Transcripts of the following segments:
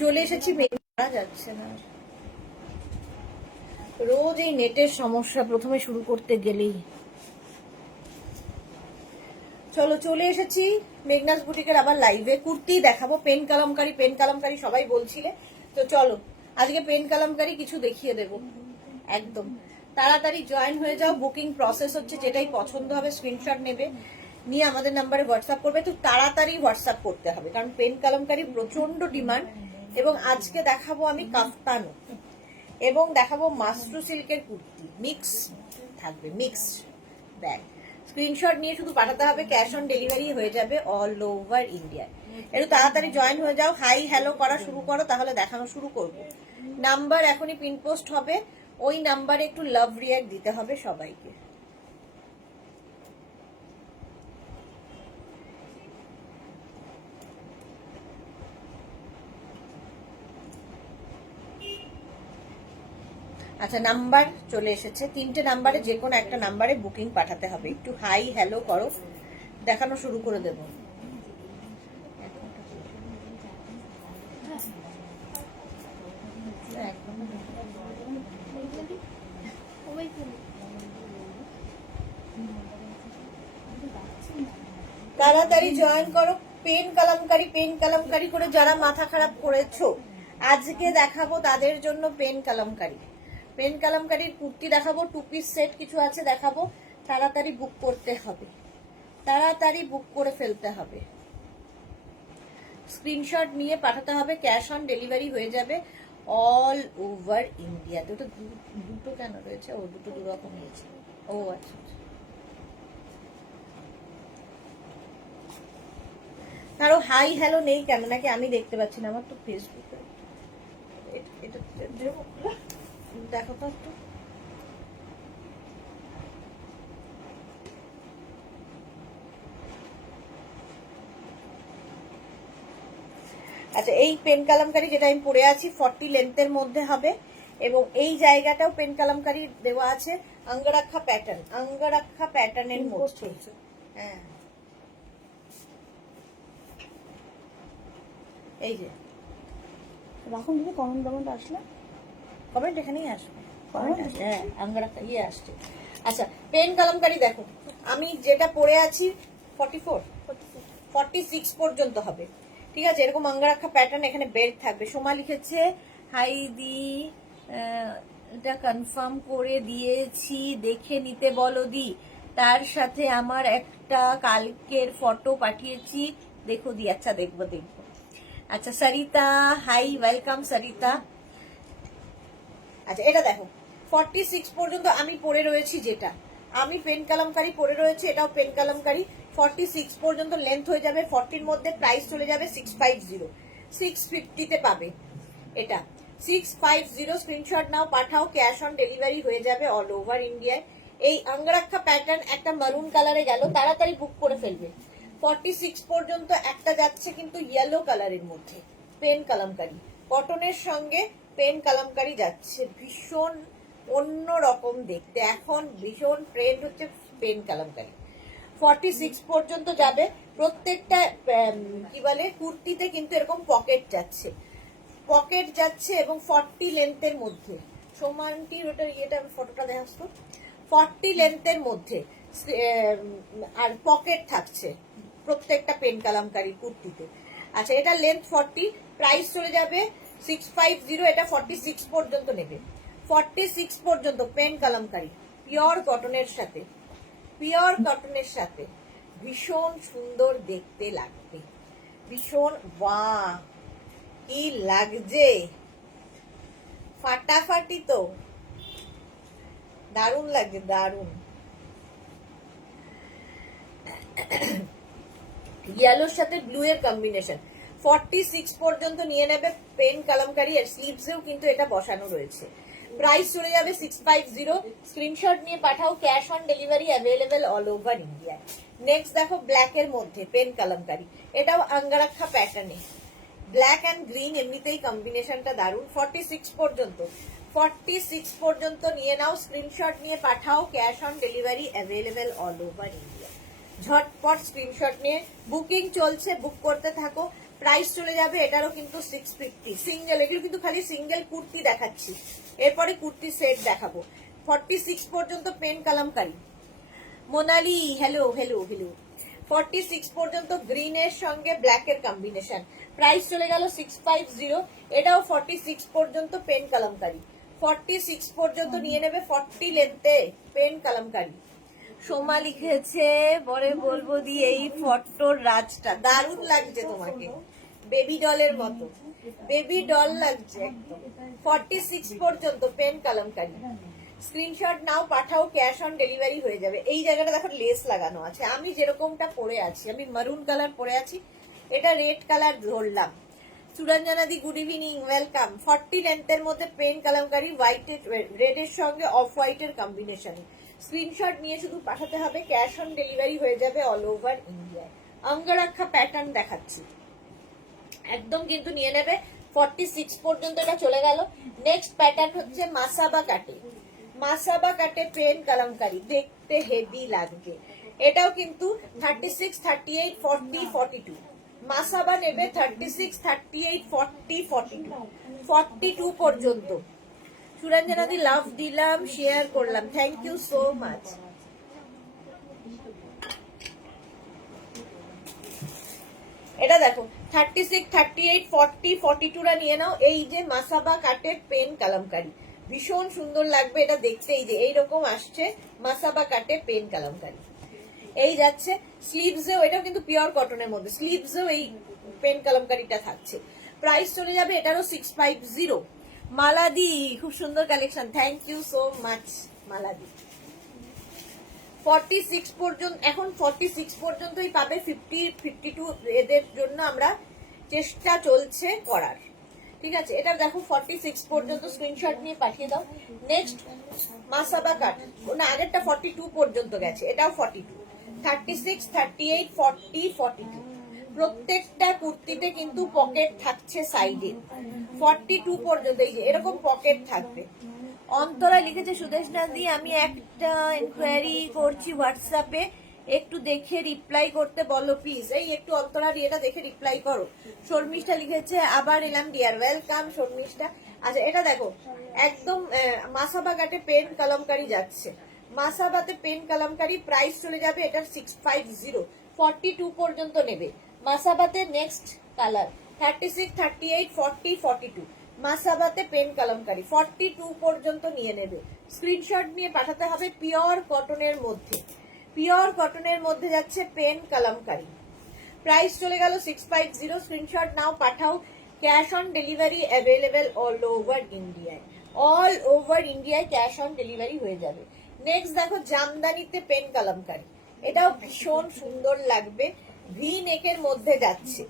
চলে এসেছি, মেঘা যাচ্ছে না। রোজ এই নেটের সমস্যা প্রথমে শুরু করতে গেলেই। চলো চলে এসেছি মেঘনাস বুটিকের আবার লাইভে। কুর্তি দেখাবো, পেন কালামকারি সবাই বলছিলে, তো চলো আজকে পেন কালামকারি কিছু দেখিয়ে দেব। একদম তাড়াতাড়ি জয়েন হয়ে যাও, বুকিং প্রসেস হচ্ছে, যেটাই পছন্দ হবে স্ক্রিনশট নেবে, নিয়ে আমাদের নাম্বারে হোয়াটসঅ্যাপ করবে। তো তাড়াতাড়ি হোয়াটসঅ্যাপ করতে হবে, কারণ পেন কালামকারি প্রচন্ড ডিমান্ড। এবং আজকে দেখাবো আমি কাফতানো, এবং দেখাবো মাশরু সিল্কের কুর্তি, মিক্স থাকবে, মিক্স ব্যাগ। স্ক্রিনশট নিয়ে শুধু পাঠাতে হবে, ক্যাশ অন ডেলিভারি হয়ে যাবে অল ওভার ইন্ডিয়া। একটু তাড়াতাড়ি জয়েন হয়ে যাও, হাই হ্যালো করা শুরু করো, তাহলে দেখানো শুরু করবো। নাম্বার এখনই পিন পোস্ট হবে, ওই নাম্বারে একটু লাভ রিয়াক্ট দিতে হবে সবাইকে। আচ্ছা, নাম্বার চলে এসেছে, 3টে নাম্বারে যে কোনো একটা নাম্বারে বুকিং পাঠাতে হবে। একটু হাই হ্যালো করো, দেখানো শুরু করে দেব। তাড়াতাড়ি জয়েন করো। পেন কালামকারি করে যারা মাথা খারাপ করেছো, আজকে দেখাবো তাদের জন্য পেন কালামকারির কুর্তি দেখাবো, 2 পিস সেট কিছু আছে দেখাবো। তাড়াতাড়ি বুক করতে হবে, তাড়াতাড়ি বুক করে ফেলতে হবে, স্ক্রিনশট নিয়ে পাঠাতে হবে, ক্যাশ অন ডেলিভারি হয়ে যাবে অল ওভার ইন্ডিয়া। দুটো কেন রয়েছে? ও দুটো দুরকম হয়েছে। ও আচ্ছা, কারো হাই হ্যালো নেই কেন? নাকি আমি দেখতে পাচ্ছি না? আমার তো ফেসবুকে এটা দেখো তো একটু। আচ্ছা, এই পেন কালামকারি যেটা আমি পরে আছি 40 লেন্থের মধ্যে হবে, এবং এই জায়গাটাও পেন কালামকারি দেওয়া আছে, অঙ্গরাক্ষা প্যাটার্নের মধ্যে। হ্যাঁ, এই যে রাখুন দিদি, কমেন্ট আসলে কমেন্ট এখানেই আসবে, হ্যাঁ অঙ্গরাক্ষা আসছে। আচ্ছা, পেন কালামকারি দেখো, আমি যেটা পরে আছি 46 পর্যন্ত হবে, ঠিক আছে? এরকম অঙ্গরাক্ষা প্যাটার্ন, এখানে বেল্ট থাকবে। সোমা লিখেছে হাই দি, এটা কনফার্ম করে দিয়েছি, দেখে নিতে বলো দি, তার সাথে আমার একটা কালকের ফটো পাঠিয়েছি, দেখো দি। আচ্ছা, দেখবো। আচ্ছা, সরিতা হাই, ওয়েলকাম সরিতা। আচ্ছা, এটা দেখো 46 পর্যন্ত আমি পরে রয়েছি, যেটা আমি পেন কালামকারি পরে রয়েছে, এটাও পেন কালামকারি। 46 পর্যন্ত লেন্থ হয়ে যাবে, 40-র মধ্যে প্রাইস চলে যাবে 650, 650-তে পাবে এটা, 650। স্ক্রিনশট নাও, পাঠাও, ক্যাশ অন ডেলিভারি হয়ে যাবে অল ওভার ইন্ডিয়ায়। এই অঙ্গরাক্ষা প্যাটার্ন একটা মারুন কালারে গেল, তাড়াতাড়ি বুক করে ফেলবে। 46 পর্যন্ত একটা যাচ্ছে কিন্তু ইয়েলো কালারের মধ্যে, পেন কালামকারি কটনের সঙ্গে পেন কালামকারি যাচ্ছে, ভীষণ অন্য রকম দেখতে। এখন ভীষণ ট্রেন্ড হচ্ছে পেন কালামকারি। 46 পর্যন্ত যাবে, প্রত্যেকটা কি বলে কুর্তিতে কিন্তু এরকম পকেট যাচ্ছে, এবং 40 লেন্থের মধ্যে। সমানটির ওটা ফটোটা দেখাস তো, 40 লেন্থের মধ্যে, আর পকেট থাকছে প্রত্যেকটা পেন কালামকারি কুর্তিতে। আচ্ছা, এটা লেন্থ 40, প্রাইস চলে যাবে 650। এটা 46 পর্যন্ত নেবে, 46 পর্যন্ত পেন কালামকারি পিওর কটনের সাথে ভীষণ সুন্দর দেখতে লাগবে, ভীষণ বাহ কি লাগছে, ফাটাফাটি তো, দারুণ লাগছে, দারুণ। ইয়েলোর সাথে ব্লু এর কম্বিনেশন, 46 পর্যন্ত নিয়ে নেবে পেন কালামকারি। আর স্লিভসেও কিন্তু এটা বসানো রয়েছে, প্রাইস চলে যাবে 650। স্ক্রিনশট নিয়ে পাঠাও, cash on delivery available all over India. Next দেখো ব্ল্যাক এর মধ্যে পেন কালামকারি, এটাও অঙ্গরাক্ষা প্যাটার্নে, ব্ল্যাক অ্যান্ড গ্রিন, এমনিতেই কম্বিনেশনটা দারুণ। 46 পর্যন্ত নিয়ে নাও, স্ক্রিনশট নিয়ে পাঠাও, cash on delivery available all over India. ঝটপট স্ক্রিনশট নিয়ে বুকিং চলছে, বুক করতে থাকো। প্রাইস চলে যাবে এটারও কিন্তু 650 সিঙ্গেল। এগুলো কিন্তু খালি সিঙ্গেল কুর্তি দেখাচ্ছি, এরপরে কুর্তি সেট দেখাবো। 46 পর্যন্ত pen kalamkari. Monali hello hello hello. 46 পর্যন্ত গ্রিনের সঙ্গে ব্ল্যাকের কম্বিনেশন, প্রাইস চলে গেল 650। এটাও 46 পর্যন্ত পেন কালামকারী। 46 পর্যন্ত নিয়ে নেবে 40 লেন্থে পেন কালামকারী। সোমা লিখেছে পরে বলবো দি এই ফটোর রাজটা দারুণ লাগছে তোমাকে, বেবি ডলের মতো, বেবি ডল লাগছে একদম। 46 পর্যন্ত পেন কালামকারী। স্ক্রিনশট নাও, পাঠাও, ক্যাশ অন ডেলিভারি হয়ে যাবে। এই জায়গাটা দেখো লেস লাগানো আছে, আমি যেরকমটা পরে আছি, আমি মারুন কালার পরে আছি, এটা রেড কালার ধরলাম। সুরঞ্জনা দি গুড ইভিনিং, ওয়েলকাম। 40 লেন্থের মধ্যে পেন কালামকারী, হোয়াইটের রেডের সঙ্গে অফ হোয়াইটের কম্বিনেশন। স্ক্রিনশট নিয়ে শুধু পাঠাতে হবে, ক্যাশ অন ডেলিভারি হয়ে যাবে অল ওভার ইন্ডিয়ায়। অঙ্গরাক্ষা প্যাটার্ন দেখাচ্ছি, একদম কিন্তু নিয়ে নেবে। 46 পর্যন্ত এটা চলে গেল। নেক্সট প্যাটার্ন হচ্ছে মাসাবা কাটে। মাসাবা কাটে পেন কালামকারী, দেখতে হেভি লাগবে। এটাও কিন্তু 36, 38, 40, 42। মাসাবা নেবে 36, 38, 40, 42, 42 পর্যন্ত। সুরঞ্জনাদি লাভ দিলাম, শেয়ার করলাম, থ্যাংক ইউ সো মাচ। এটা দেখো 36, 38, 40, 42 রা নিয়ে নাও। এই যে মাসাবা কাটের পেন কালামকারী, ভীষণ সুন্দর লাগবে এটা দেখতে। এই যে এইরকম আসছে মাসাবা কাটে পেন কালামকারী। এই যাচ্ছে স্লিভসেও, এটাও কিন্তু পিওর কটনের মধ্যে, স্লিভসেও এই পেন কালামকারীটা থাকছে। প্রাইস চলে যাবে এটারও 650। মালাদি খুব সুন্দর collection, thank you so much মালাদি। 46 পর্যন্ত, এখন 46 পর্যন্তই পাবে। 50, 52 এদের জন্য আমরা চেষ্টা চলছে করার, ঠিক আছে। এটা দেখো 46 পর্যন্ত, স্ক্রিনশট নিয়ে পাঠিয়ে দাও। নেক্সট মাসাবা কাট, না আগেরটা 42 পর্যন্ত গেছে, এটাও 42, 36, 38, 40, 42। প্রত্যেকটা কুর্তিতে কিন্তু পকেট থাকছে সাইডে। 42 পর্যন্ত এই যে এরকম পকেট থাকবে। অন্তরা লিখেছে সুদেশ নাদি আমি একটা ইনকোয়ারি করছি হোয়াটসঅ্যাপে, একটু দেখে রিপ্লাই করতে বলো প্লিজ। এই একটু অন্তরা এটা দেখে রিপ্লাই করো। শর্মিষ্ঠা লিখেছে আবার এলাম ডিয়ার, ওয়েলকাম শর্মিষ্ঠা। আচ্ছা এটা দেখো একদম মাসাবা কাটে পেন কালামকারী যাচ্ছে। মাসাবাতে পেন কালামকারী, প্রাইস চলে যাবে এটার 650। 42 পর্যন্ত নেবে মাসাবাতে। Next colour 36, 38, 40, 42। মাসাবাতে পেন কালামকারী 42 পর্যন্ত নিয়ে নেবে। স্ক্রিনশট নিয়ে পাঠাতে হবে। পিওর কটনের মধ্যে, পিওর কটনের মধ্যে যাচ্ছে পেন কালামকারী। প্রাইস চলে গেল 650। স্ক্রিনশট নাও, পাঠাও, cash on delivery available all over ইন্ডিয়ায়। অল ওভার ইন্ডিয়ায় ক্যাশ অন ডেলিভারি হয়ে যাবে। নেক্সট দেখো জামদানিতে পেন কালামকারী, এটাও ভীষণ সুন্দর লাগবে। ভি নেকের মধ্যে যাচ্ছে,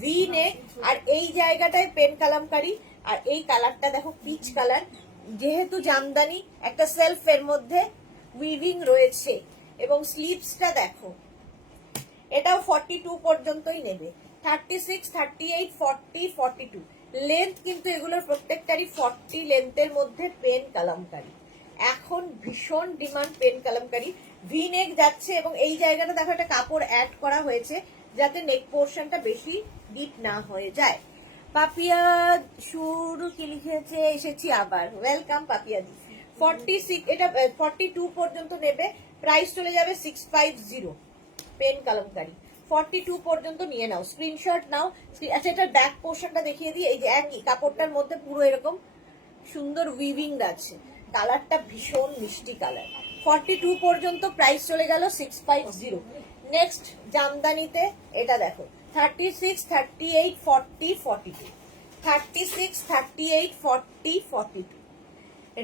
ভি নেক, আর এই জায়গাটায় পেন কালামকারী। আর এই কালারটা দেখো পিচ কালার, যেহেতু জামদানি একটা সেলফের মধ্যে উইভিং রয়েছে। এবং স্লিভসটা দেখো, এটাও 42 পর্যন্তই নেবে। 36, 38, 40, 42 লেন্থ, কিন্তু এগুলোর প্রত্যেকটারই 40 লেন্থের মধ্যে পেন কালামকারী। এখন ভীষণ demand pen kalamkari. V neck যাচ্ছে এবং এই জায়গাটা দেখো একটা কাপড় অ্যাড করা হয়েছে যাতে নেক পোর্শনটা বেশি ডিপ না হয়ে যায়। পাপিয়া শুরু কি লিখেছে, এসেছি আবার, ওয়েলকাম পাপিয়া দি। 46, এটা 42 পর্যন্ত নেবে। প্রাইস চলে যাবে 650 পেন কালামকারী। 42 পর্যন্ত নিয়ে নাও, স্ক্রিনশট নাও। আচ্ছা এটা ব্যাক পোর্শনটা দেখিয়ে দিই। এই যে একই কাপড়টার মধ্যে পুরো এরকম সুন্দর উইভিং আছে, কালারটা ভীষণ মিষ্টি কালার। 42 পর্যন্ত, প্রাইস চলে গেল 650। নেক্সট জামদানিতে এটা দেখো 36, 38, 40, 42। 36, 38, 40, 42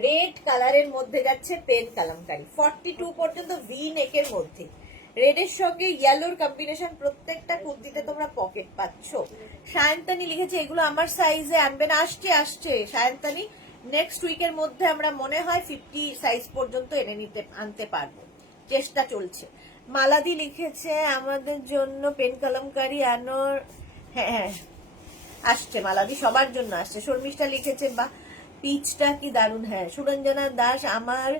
রেড কালারের মধ্যে যাচ্ছে পেন কালামকারী। 42 পর্যন্ত ভি নেকের মধ্যে, রেডের সঙ্গে ইয়েলোর কম্বিনেশন। প্রত্যেকটা কুর্তিতে তোমরা পকেট পাচ্ছ। সায়ন্তানি লিখেছে এগুলো আমার সাইজে আনবে না, আসছে আসছে সায়ন্তানি। নেক্সট উইকের মধ্যে আমরা মনে হয় 50 সাইজ পর্যন্ত আনতে পারবো, চেষ্টা চলছে। মালাদি লিখেছে আমাদের জন্য পেন কালামকারী আনোর, হ্যাঁ হ্যাঁ আসছে মালাদি, সবার জন্য আসছে। শর্মিষ্ঠা লিখেছে বা পিচটা কি দারুণ, হ্যাঁ। সুরঞ্জনা দাস আমার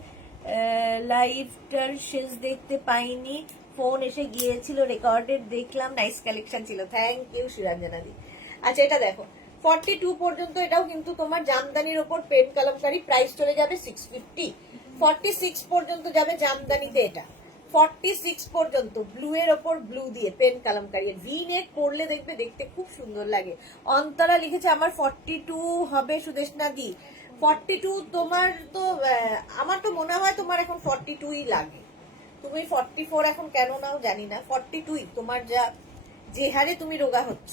লাইভটার শেষ দেখতে পাইনি, ফোন এসে গিয়েছিল, রেকর্ডেড দেখলাম, নাইস কালেকশন ছিল, থ্যাংক ইউ সুরঞ্জনা দি। আচ্ছা এটা দেখো 42 পর্যন্ত, এটাও কিন্তু তোমার জামদানির ওপর পেন কালামকারি, প্রাইস চলে যাবে 650। 46 পর্যন্ত যাবে জামদানিতে, এটা 46 পর্যন্ত ব্লু এর ওপর ব্লু দিয়ে পেন কালামকারি, ভি নেক পরলে দেখবে দেখতে খুব সুন্দর লাগে। অন্তরা লিখেছে আমার 42 হবে সুদেশনা দি। 42 তোমার তো আমার তো মনে হয় তোমার এখন 42ই লাগে, তুমি 44 এখন কেন নাও জানি না, 42ই তোমার যে হারে তুমি রোগা হচ্ছ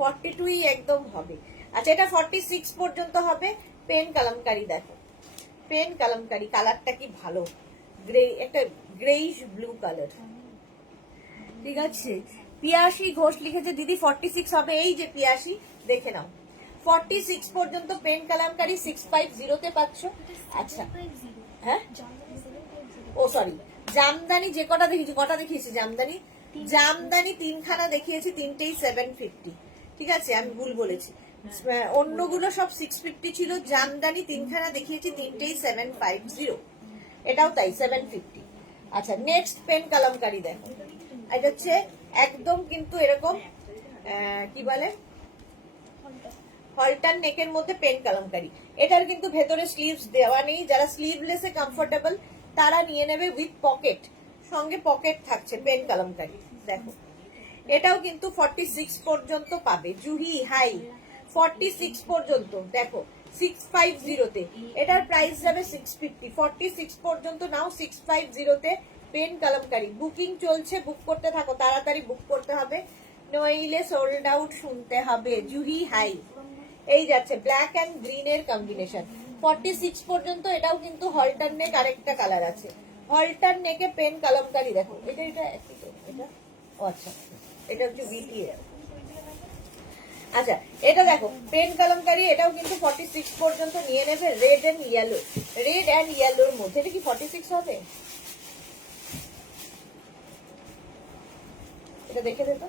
42ই একদম হবে। আচ্ছা এটা 46 পর্যন্ত হবে পেন কালামকারি, দেখো পেন কালামকারি কালারটা কি ভালো, গ্রে একটা গ্রেইশ ব্লু কালার, ঠিক আছে। পিয়াসি ঘোষ লিখেছে দিদি 46 হবে, এই যে পিয়াসি দেখে নাও 46 পর্যন্ত পেন কালামকারি 650 তে পাচ্ছ। আচ্ছা হ্যাঁ ও সরি, জামদানি যে কটা দেখিয়েছি, কটা দেখিয়েছি জামদানি, জামদানি 3খানা দেখিয়েছি, 3টেই 750, ঠিক আছে আমি ভুল বলেছি, অন্যগুলো সব 650 ছিল, জামদানি 3খানা দেখিয়েছি, 3টেই 750, এটাও তাই 750। আচ্ছা নেক্সট পেন কালামকারি দেখো, এটা হচ্ছে একদম কিন্তু এরকম কি বলে হলটার নেকের মধ্যে পেন কালামকারি, এটার কিন্তু ভেতরে স্লিভস দেওয়া নেই, যারা স্লিভলেসে কমফোর্টেবল তারা নিয়ে নেবে উইথ পকেট, সঙ্গে পকেট থাকছে পেন কালামকারি, দেখো এটাও কিন্তু 46 পর্যন্ত পাবে। জুহি হাই 46 পর্যন্ত, দেখো 650 তে, এটার প্রাইস যাবে 650, 46 পর্যন্ত নাও 650 তে পেন কালামকারি। বুকিং চলছে, বুক করতে থাকো, তাড়াতাড়ি বুক করতে হবে, নইলে সোল্ড আউট শুনতে হবে। জুহি হাই, এই যাচ্ছে ব্ল্যাক অ্যান্ড গ্রিন এর কম্বিনেশন 46 পর্যন্ত, এটাও কিন্তু হলটার নেক, আরেকটা কালার আছে হলটার নেকে পেন কালামকারি, দেখো এটা এটা এটা ও আচ্ছা এটা হচ্ছে বিটিএ। আচ্ছা এটা দেখো পেন কালামকারি, এটাও কিন্তু 46 পর্যন্ত নিয়ে নেবে, red and yellow, red and ইয়েলোর মধ্যে, এটা কি 46 হবে, এটা দেখে দে তো,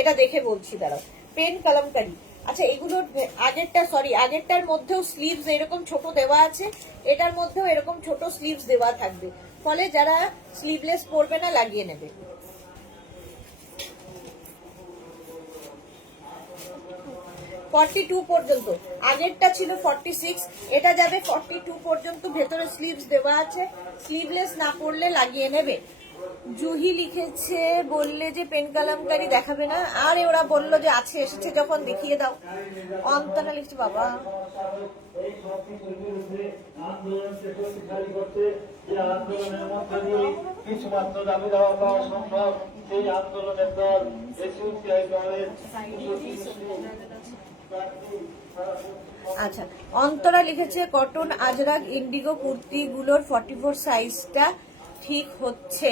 এটা দেখে বলছি দাঁড়াও, পেন কালামকারি। আচ্ছা এগুলোর আগেরটার মধ্যেও স্লিভস এরকম ছোট দেওয়া আছে, এটার মধ্যেও এরকম ছোট স্লিভস দেওয়া থাকবে, ফলে যারা স্লিভলেস পরবে না লাগিয়ে নেবে। টু পর্যন্ত, আগেরটা ছিল 46, এটা যাবে 42 পর্যন্ত, ভেতরে স্লিভস দেওয়া আছে, স্লিভলেস না পরলে লাগিয়ে নেবে। জুহি লিখেছে বললে যে পেন কালামকারি দেখাবে না, আর ওরা বললো যে আছে, এসেছে যখন দেখিয়ে দাও। অন্তরা লিখছে বাবা কিছুমাত্র দাবি দেওয়া পাওয়া সম্ভব, সেই আন্দোলনের দল দলের। আচ্ছা অন্তরা লিখেছে কটন আজরাক ইন্ডিগো কুর্তিগুলোর 44 সাইজটা ঠিক হচ্ছে,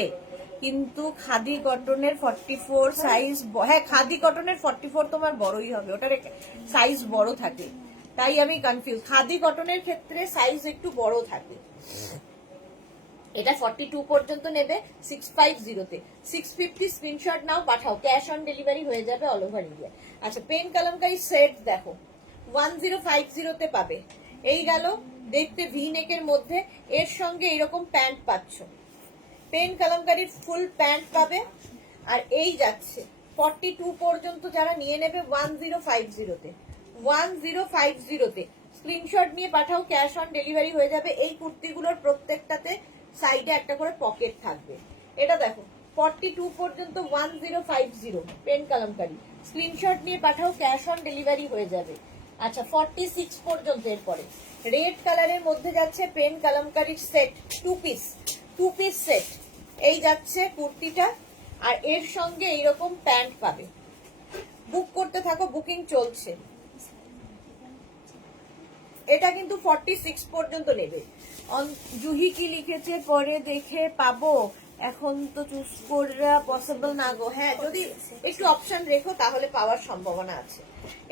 কিন্তু খাদি কটনের 44 সাইজ, হ্যাঁ খাদি কটনের 44 তোমার বড়ই হবে, ওটার সাইজ বড় থাকে, তাই আমি কনফিউজ, খাদি কটনের ক্ষেত্রে সাইজ একটু বড় থাকে। এটা 42 পর্যন্ত নেবে 650 তে, 650 স্ক্রিনশট নাও পাঠাও, ক্যাশ অন ডেলিভারি হয়ে যাবে অল ওভার ইন্ডিয়া। আচ্ছা পেন কালামকারি সেট দেখো 1050 তে পাবে, এই গেল দেখতে ভি নেকের মধ্যে, এর সঙ্গে এরকম প্যান্ট পাচ্ছ, পেন কালামকারির ফুল প্যান্ট পাবে, আর এই যাচ্ছে 42 পর্যন্ত যারা নিয়ে নেবে 1050 তে, 1050 তে স্ক্রিনশট নিয়ে পাঠাও, ক্যাশ অন ডেলিভারি হয়ে যাবে। এই কুর্তিগুলোর প্রত্যেকটাতে সাইডে একটা করে পকেট থাকবে, এটা দেখো 42 পর্যন্ত 1050 পেন কালামকারি, স্ক্রিনশট নিয়ে পাঠাও, ক্যাশ অন ডেলিভারি হয়ে যাবে। আচ্ছা 46 পর্যন্ত, এরপরে রেড কালারের মধ্যে যাচ্ছে পেন কালামকারির সেট, টু পিস সেট, এই যাচ্ছে কুর্তিটা, আর এর সঙ্গে এইরকম প্যান্ট পাবে, বুক করতে থাকো, বুকিং চলছে। এটা কিন্তু 46 পর্যন্ত নেবে। জুহি কি লিখেছে পরে দেখে পাবো, এখন তো চুজ করা পসিবল না গো, হ্যাঁ যদি একটু অপশন রেখো তাহলে পাওয়ার সম্ভাবনা আছে।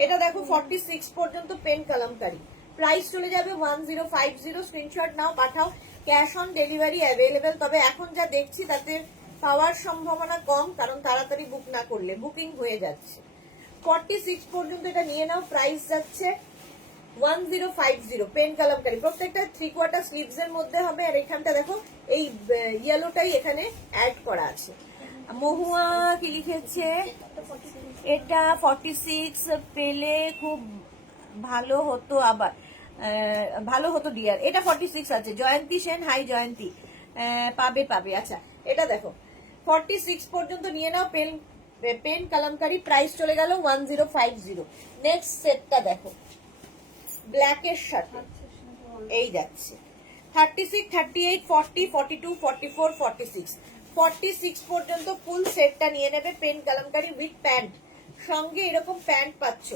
এটা দেখো 46 পর্যন্ত পেন কালামকারি, প্রাইস চলে যাবে 1050, স্ক্রিনশট নাও পাঠাও, ক্যাশ অন ডেলিভারি অ্যাভেলেবেল, তবে এখন যা দেখছি তাতে পাওয়ার সম্ভাবনা কম, কারণ তাড়াতাড়ি বুক না করলে বুকিং হয়ে যাচ্ছে। 46 পর্যন্ত এটা নিয়ে নাও, প্রাইস যাচ্ছে 1050 পেন কালামকারি, প্রত্যেকটা 3/4 স্লিভস এর মধ্যে হবে, আর এখানটা দেখো এই ইয়েলোটাই এখানে অ্যাড করা আছে। মহুয়া কি লিখেছে এটা 46 পেলে খুব ভালো হতো, আবার ভালো হতো ডিয়ার। এটা 46 আছে। জয়ন্তী সেন, হাই জয়ন্তী। পাবে পাবে। আচ্ছা এটা দেখো 46 পর্যন্ত নিয়ে নাও। পেন পেন কালামকারি, প্রাইস চলে গেল 1050। নেক্সট সেটটা দেখো ব্ল্যাকের সাথে, এই যাচ্ছে 36, 38, 40, 42, 44, 46। 46 পর্যন্ত ফুল সেটটা নিয়ে নেবে পেন কালামকারি উইথ প্যান্ট, সঙ্গে এরকম প্যান্ট পাচ্ছ।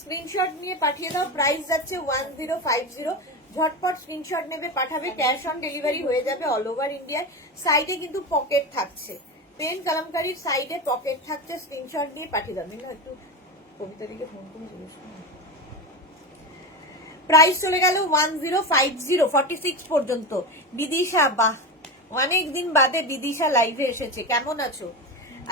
স্ক্রিনশট নিয়ে পাঠিয়ে দাও, প্রাইস যাচ্ছে 1050। ঝটপট স্ক্রিনশট নেবে, পাঠাবে, ক্যাশ অন ডেলিভারি হয়ে যাবে অল ওভার ইন্ডিয়ায়। সাইডে কিন্তু পকেট থাকছে, পেন কালামকারির সাইডে পকেট থাকছে। স্ক্রিনশট নিয়ে পাঠিয়ে দাও। মিনা একটু কবিতা দিকে ফোন করে জিজ্ঞেস করো। প্রাইস চলে গেল 1050, 46 পর্যন্ত। বিদিশা, বাহ অনেকদিন বাদে বিদিশা লাইভে এসেছে, কেমন আছো?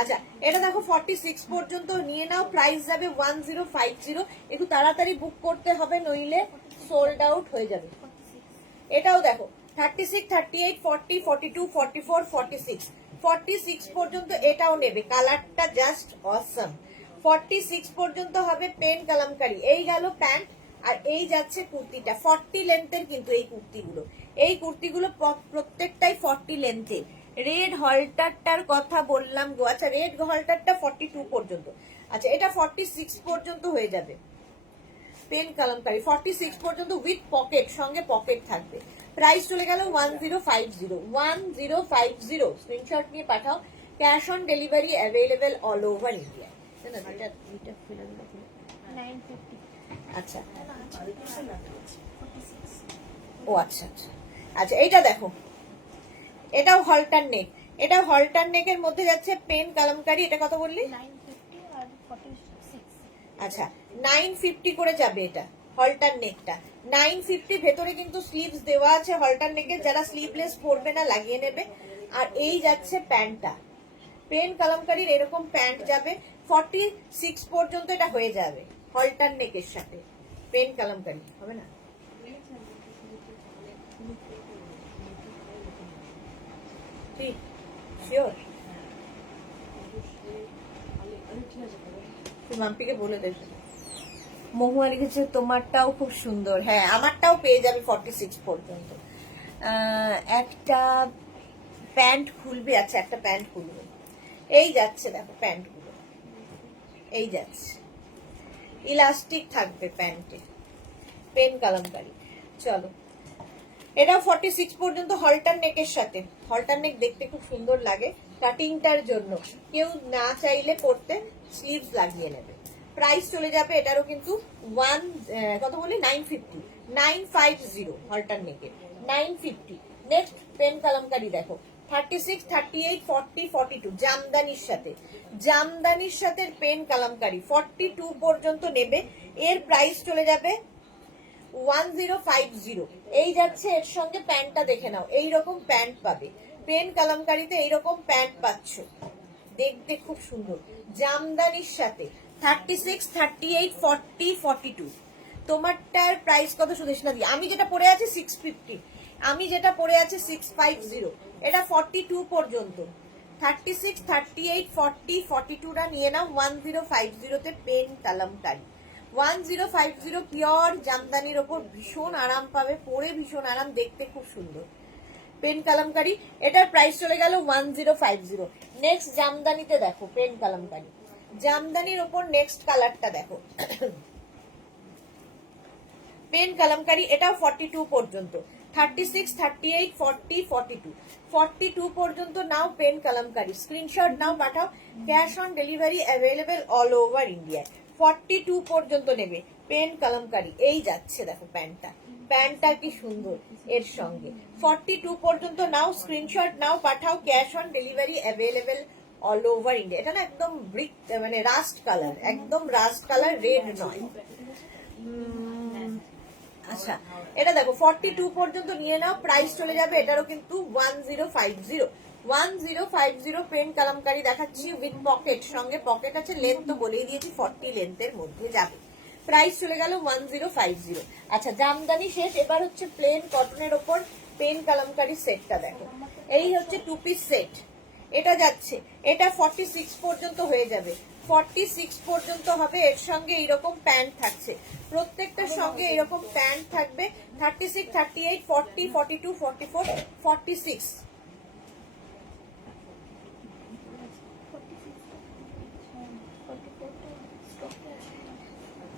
আচ্ছা এটা দেখো 46 পর্যন্ত নিয়ে নাও, প্রাইস যাবে 1050। একটু তাড়াতাড়ি বুক করতে হবে, নইলে সোল্ড আউট হয়ে যাবে। এটাও দেখো 36, 38, 40, 42, 44, 46। 46 পর্যন্ত এটাও নেবে, কালারটা জাস্ট অসম। 46 পর্যন্ত হবে পেন কালামকারি। এই গেল প্যান্ট, আর এই যাচ্ছে কুর্তিটা 40 লেন্থের, কিন্তু এই কুর্তিগুলো প্রত্যেকটাই 40 লেন্থের। রেড হলটারটার কথা বললাম গো। আচ্ছা রেড হলটারটা 42 পর্যন্ত। আচ্ছা এটা 46 পর্যন্ত হয়ে যাবে পেন কালামকারি, 46 পর্যন্ত উইথ পকেট, সঙ্গে পকেট থাকবে। প্রাইস চলে গেল 1050, 1050। স্ক্রিনশট নিয়ে পাঠাও, cash on delivery available all over India. আচ্ছা ও আচ্ছা আচ্ছা আচ্ছা এইটা দেখো, এটাও হলটার নেক। এটা হলটার নেকের মধ্যে যাচ্ছে পেন কালামকারি। এটা কত বললি? 950 আর 46। আচ্ছা 950 করে যাবে এটা হলটার নেকটা। 950 ভেতরে কিন্তু স্লিভস দেওয়া আছে হলটার নেকে, যারা স্লিভলেস পরবে না লাগিয়ে নেবে। আর এই যাচ্ছে প্যান্টটা, পেন কালামকারির এরকম প্যান্ট যাবে 46 পর্যন্ত। এটা হয়ে যাবে হলটার নেকের সাথে পেন কালামকারি, হবে না? ঠিক শিওর? তুই মাম্পিকে বলে দেবে। মহুয়া লিখেছে তোমারটাও খুব সুন্দর। হ্যাঁ আমারটাও পেয়ে যাবে 46 পর্যন্ত। একটা প্যান্ট খুলবে। আচ্ছা একটা প্যান্ট খুলবে, এই যাচ্ছে দেখো প্যান্টগুলো, এই যাচ্ছে ইলাস্টিক থাকবে প্যান্টে, পেন কালামকারি। চলো এটাও 46 পর্যন্ত হলটার নেকের সাথে। হলটার নেক দেখতে খুব সুন্দর লাগে কাটিংটার জন্য, কেউ না চাইলে করতে স্লিভস লাগিয়ে নেবে। প্রাইস চলে যাবে এটারও কিন্তু কত বলি 950, 950 হলটার নেকের 950। নেক্সট পেন কালামকারি দেখো 36, 38, 40, 42 জামদানির সাথে পেন কালামকারি 42 পর্যন্ত নেবে। এর প্রাইস চলে যাবে 1050। এই যাচ্ছে এর সঙ্গে প্যান্টটা দেখে নাও, এইরকম প্যান্ট পাবে পেন কালামকারিতে, এইরকম প্যান্ট পাচ্ছ, দেখতে খুব সুন্দর জামদানির সাথে। 36, 38, 40, 42। তোমারটার প্রাইস কত সুদেশনা দি? আমি যেটা পরে আছি 650, আমি যেটা পরে আছি 650। এটা 42 পর্যন্ত। 36, 38, 40, 42টা নিয়ে নাও 1050 পেন কালামকারি। 1050 পিওর জামদানির ওপর ভীষণ আরাম পাবে, পরে ভীষণ আরাম, দেখতে খুব সুন্দর পেন কালামকারি। এটার প্রাইস চলে গেল 1050। নেক্সট জামদানিতে দেখো পেন কালামকারি, জামদানির ওপর নেক্সট কালারটা দেখো পেন কালামকারি। এটাও 42 পর্যন্ত। 36, 38, 40, 42, 42 পর্যন্ত নাও পেন কালামকারি। স্ক্রিনশট নাও, পাঠাও, cash on delivery available all over ইন্ডিয়ায়। 42 পর্যন্ত নেবে পেন কালামকারি। এই যাচ্ছে দেখো প্যান্টটা কি সুন্দর এর সঙ্গে। 42 পর্যন্ত নাও, স্ক্রিনশট নাও, পাঠাও, cash on delivery available all over India. এটা না একদম ব্রিক মানে রাস্ট কালার, একদম রাস্ট কালার, রেড নয়। আচ্ছা এটা দেখো 42 পর্যন্ত নিয়ে নাও, প্রাইস চলে যাবে এটারও কিন্তু 1050। 1050 পেন কালামকারি দেখাচ্ছি উইথ পকেট, সঙ্গে পকেট আছে। লেন্থ তো বলেই দিয়েছি 40 লেন্থের মধ্যে যাবে। প্রাইস চলে গেল 1050। আচ্ছা জামদানি শেষ, এবার হচ্ছে প্লেন কটনের ওপর পেন কালামকারি সেটটা দেখো। এই হচ্ছে 2 পিস সেট, এটা যাচ্ছে, এটা 46 পর্যন্ত হয়ে যাবে। 46 পর্যন্ত হবে। এর সঙ্গে এইরকম প্যান্ট থাকছে, প্রত্যেকটার সঙ্গে এরকম প্যান্ট থাকবে। 36, 38, 40, 42, 44, 46।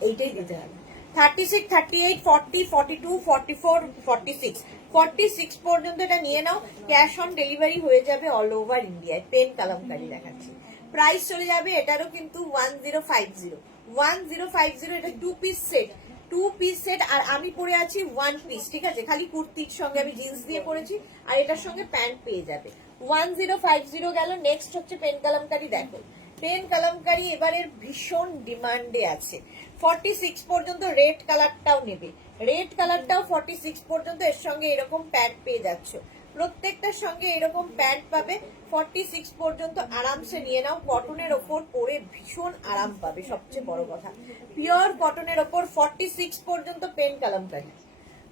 এইটাই দিতে হবে। 36, 38, 40, 42, 44, 46, 46 পর্যন্ত এটা নিয়ে নাও। ক্যাশ অন ডেলিভারি হয়ে যাবে অল ওভার ইন্ডিয়ায়। পেন কালামকারি দেখাচ্ছি, প্রাইস চলে যাবে এটারও কিন্তু 1050। 1050 এটা 2 পিস সেট, 2 পিস সেট। আর আমি পরে আছি 1 পিস, ঠিক আছে, খালি কুর্তির সঙ্গে আমি জিন্স দিয়ে পরেছি, আর এটার সঙ্গে প্যান্ট পেয়ে যাবে। 1050 গেল। নেক্সট হচ্ছে পেন কালামকারি। দেখো পেন কালামকারি এবারের ভীষণ ডিমান্ডে আছে। 46 পর্যন্ত রেড কালারটাও নেবে, রেড কালারটাও 46 পর্যন্ত। এর সঙ্গে এরকম প্যান্ট পেয়ে যাচ্ছ, প্রত্যেকটার সঙ্গে এরকম প্যান্ট পাবে। 46 পর্যন্ত আরামসে নিয়ে নাও। কটনের ওপর পরে ভীষণ আরাম পাবে, সবচেয়ে বড় কথা পিওর কটনের ওপর। 46 পর্যন্ত পেন কালামকারি,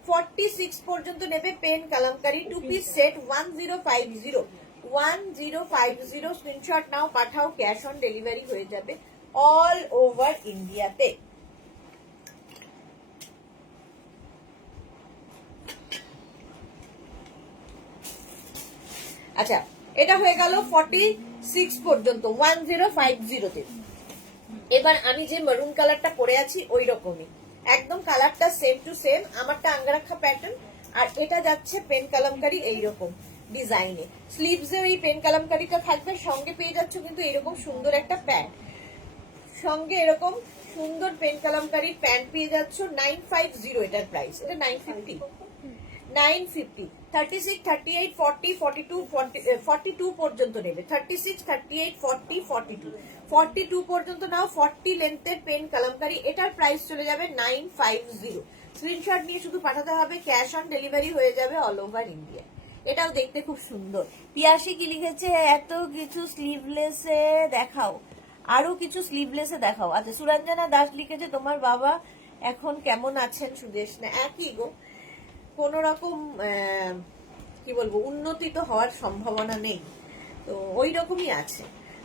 46 পর্যন্ত নেবে pen kalamkari. 2 piece set 1050। 1050 screenshot নাও, পাঠাও, ক্যাশ অন ডেলিভারি হয়ে যাবে অল ওভার ইন্ডিয়াতে। আচ্ছা, এটা হয়ে গেল 46 পর্যন্ত 1050 তে। এবার আমি যে মেরুন কালারটা পরে আছি ওই রকমই একদম, কালারটা সেম টু সেম। আমারটা আঙ্গারাখা প্যাটার্ন, আর এটা যাচ্ছে পেন কালামকারি এইরকম ডিজাইনে। স্লিভসে ওই পেন কালামকারিটা থাকবে, সঙ্গে পেয়ে যাচ্ছ কিন্তু এরকম সুন্দর একটা প্যান্ট, সঙ্গে এরকম সুন্দর পেন কালামকারির প্যান্ট পেয়ে যাচ্ছ। 950 এটার প্রাইস, এটা 950। 950। 36, 38, 40, 42, 42 পর্যন্ত নেবে। 36, 38, 40, 42, 42 পর্যন্ত নাও। 40 লেন্থের পেন কালামকারি, এটার প্রাইস চলে যাবে 950। স্ক্রিনশট নিয়ে শুধু পাঠাতে হবে, ক্যাশ অন ডেলিভারি হয়ে যাবে অল ওভার ইন্ডিয়া। এটাও দেখতে খুব সুন্দর। পিয়াসি কি লিখেছে, এত কিছু স্লিভলেসে দেখাও, আরো কিছু স্লিভলেসে দেখাও। আচ্ছা, সুরঞ্জনা দাস লিখেছে তোমার বাবা এখন কেমন আছেন সুদেশ না, একই গো, কোন রকম কি বলবো উন্নতি তো হওয়ার সম্ভাবনা নেই, তো ওই রকমই আছে।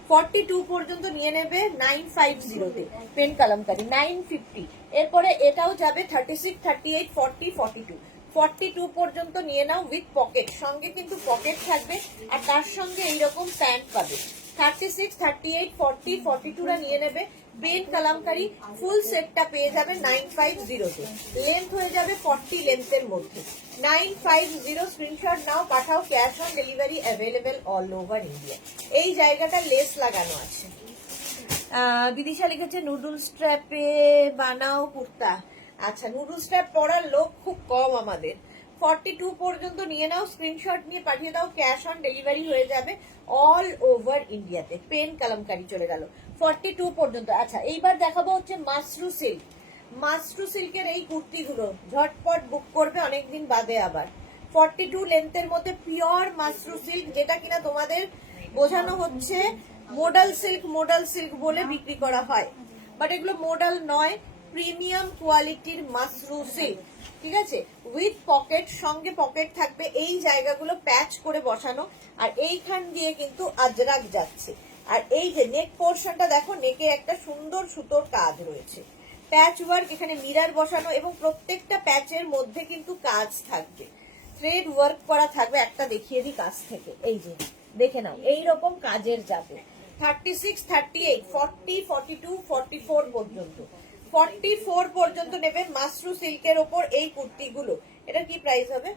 42 পর্যন্ত নিয়ে নেবে 950 তে পেন কালামকারি। 950। এরপরে এটাও যাবে 36, 38, 40, 42, 42 পর্যন্ত নিয়ে নাও উইথ পকেট, সঙ্গে কিন্তু পকেট থাকবে, আর তার সঙ্গে এইরকম প্যান্ট পাবে। 36, 38, 40, 42 রা নিয়ে নেবে। পেন কালামকারি ফুল সেটটা পেয়ে যাবে 950 তে। লেন্থ হয়ে যাবে 40 লেন্থের মধ্যে। 950 স্ক্রিনশট নাও, পাঠাও, cash on delivery available all over India. এই জায়গাটা লেস লাগানো আছে। বিদিশা লিখেছে নুডল স্ট্র্যাপে বানাও কুর্তা। আচ্ছা, নুডল স্ট্র্যাপ পরার লোক খুব কম আমাদের। 42 পর্যন্ত নিয়ে নাও, স্ক্রিনশট নিয়ে পাঠিয়ে দাও, ক্যাশ অন ডেলিভারি হয়ে যাবে অল ওভার ইন্ডিয়াতে। পেন কালামকারি চলে গেল 42 পর্যন্ত। আচ্ছা, এইবার দেখাবো হচ্ছে মাশরু সিল্ক। মাশরু সিল্কের এই কুর্তিগুলো ঝটপট বুক করবে অনেকদিন বাদে আবার। 42 লেন্থের মধ্যে পিওর মাশরু সিল্ক, যেটা কিনা তোমাদের বোঝানো হচ্ছে মোডাল সিল্ক, মোডাল সিল্ক বলে বিক্রি করা হয়, বাট এগুলো মোডাল নয়, প্রিমিয়াম কোয়ালিটির মাশরু সিল্ক, ঠিক আছে, উইথ পকেট, সঙ্গে পকেট থাকবে। এই জায়গাগুলো প্যাচ করে বসানো, আর এইখান দিয়ে কিন্তু আজরাক যাচ্ছে। আর এই যে নেক পোর্শনটা দেখো, নেকে একটা সুন্দর সুতোর কাজ রয়েছে, প্যাচ ওয়ার্ক, এখানে মিরার বসানো, এবং প্রত্যেকটা প্যাচের মধ্যে কিন্তু কাজ থাকবে, থ্রেড ওয়ার্ক করা থাকবে। একটা দেখিয়ে দিই কাছ থেকে, এই যে দেখে নাও এইরকম কাজের যাবে। 36, 38, 40, 42, 44 পর্যন্ত। 44 পর্যন্ত নেবে মাশরু সিল্কের ওপর এই কুর্তিগুলো। এটা কি প্রাইস হবে?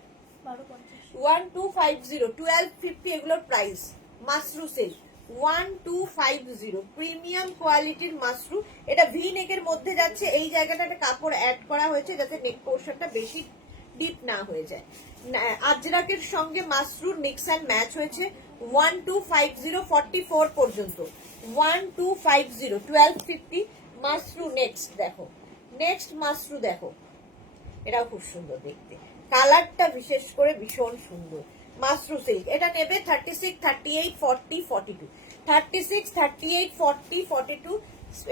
1250, 1250 এগুলোর প্রাইস। মাশরু সিল্ক 1250, প্রিমিয়াম কোয়ালিটির মাশরু। এটা ভি নেকের মধ্যে যাচ্ছে, এই জায়গাটা একটা কাপড় অ্যাড করা হয়েছে যাতে নেক পোর্শনটা বেশি ডিপ না হয়ে যায়। আজরাকের সঙ্গে মাশরুর মিক্স অ্যান্ড ম্যাচ হয়েছে। 1250, 44 পর্যন্ত। 1250, 1250 মাশরু। নেক্সট দেখো, নেক্সট মাশরু দেখো, এটাও খুব সুন্দর দেখতে, কালারটা বিশেষ করে ভীষণ সুন্দর। মাশরু সিল্ক এটা নেবে 36, 38, 40, 42, 36, 38, 40, 42।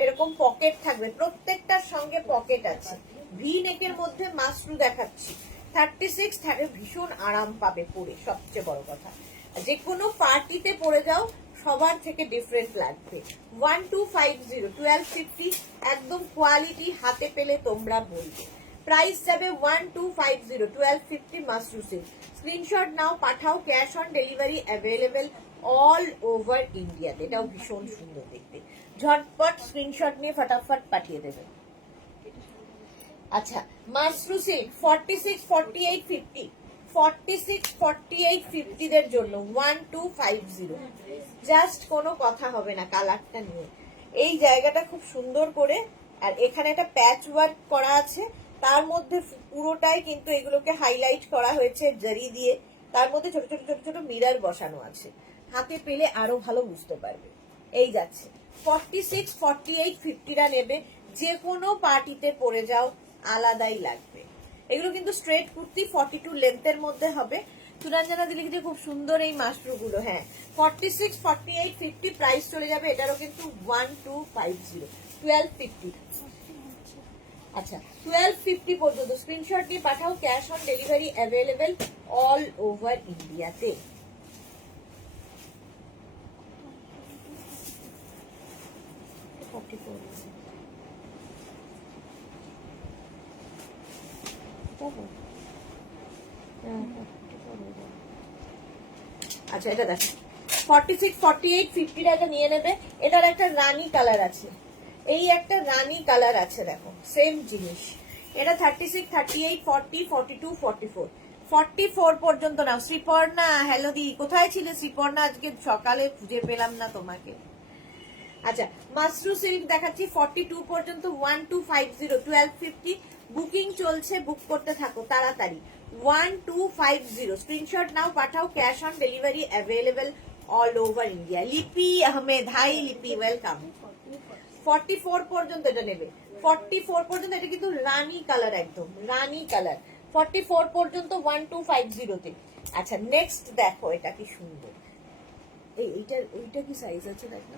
এরকম পকেট থাকবে, প্রত্যেকটার সঙ্গে পকেট আছে। ভি নেকের মধ্যে মাশরু দেখাচ্ছি। 36 ভীষণ আরাম পাবে পরে, সবচেয়ে বড় কথা যে কোনো পার্টিতে পরে যাও সবার থেকে ডিফারেন্ট লাগবে। 1250 1250 একদম কোয়ালিটি, হাতে পেলে তোমরা বলবে। প্রাইস যাবে 1250 1250 মাশরু সিল্ক। স্ক্রিনশট নাও, পাঠাও, cash on delivery available all over ইন্ডিয়াতে। এটাও ভীষণ সুন্দর দেখতে। ঝটপট স্ক্রিনশট নিয়ে ফটাফট পাঠিয়ে দেবে। আচ্ছা, মাশরু সিল্ক 46 48 50 46 48 50 দের জন্য 1250। জাস্ট কোনো কথা হবে না কালারটা নিয়ে। এই জায়গাটা খুব সুন্দর করে, আর এখানে একটা প্যাচ ওয়ার্ক করা আছে, তার মধ্যে পুরোটাই কিন্তু এগুলোকে হাইলাইট করা হয়েছে জরি দিয়ে, তার মধ্যে ছোট ছোট ছোট ছোট মিরর বসানো আছে। হাতে পেলে আরো ভালো বুঝতে পারবে। এই যাচ্ছে 46 48 50টা নেবে, যে কোনো পার্টিতে পরে যাও আলাদাই লাগবে। এগুলো কিন্তু স্ট্রেট কুর্তি 42 লেন্থের মধ্যে হবে। সুরঞ্জনা দিদি লিখেছে খুব সুন্দর এই মাশরুগুলো। হ্যাঁ, 46 48 50 প্রাইস চলে যাবে এটারও কিন্তু 1250 1250। আচ্ছা, 1250 পর্যন্ত স্ক্রিনশট দিয়ে পাঠাও, cash on delivery available all over ইন্ডিয়াতে। আচ্ছা, এটা দেখো 46 48 50 টাকা নিয়ে নেবে। এটার একটা রানী কালার আছে, এই একটা রানী কালার আছে, দেখো সেম জিনিস। এটা 36 38 40 42 44 44 পর্যন্ত নাও। শ্রীপর্ণা, হ্যালো দি, কোথায় ছিলে শ্রীপর্ণা? আজকে সকালে খুঁজে পেলাম না তোমাকে। আচ্ছা, মাশরু সিল্ক দেখাচ্ছি 42 পর্যন্ত 1250 1250। বুকিং চলছে, বুক করতে থাকো তাড়াতাড়ি। 1250 স্ক্রিনশট নাও, পাঠাও, cash on delivery available all over India. লিপি আহমেদ, হাই লিপি, ওয়েলকাম। 44 পর্যন্ত এটা নেবে, 44 পর্যন্ত। এটা কিন্তু রানী কালার, একদম রানী কালার। 44 পর্যন্ত 1250 তে। আচ্ছা, নেক্সট দেখো, এটা কি সুন্দর। ওইটা কি সাইজ আছে দেখো।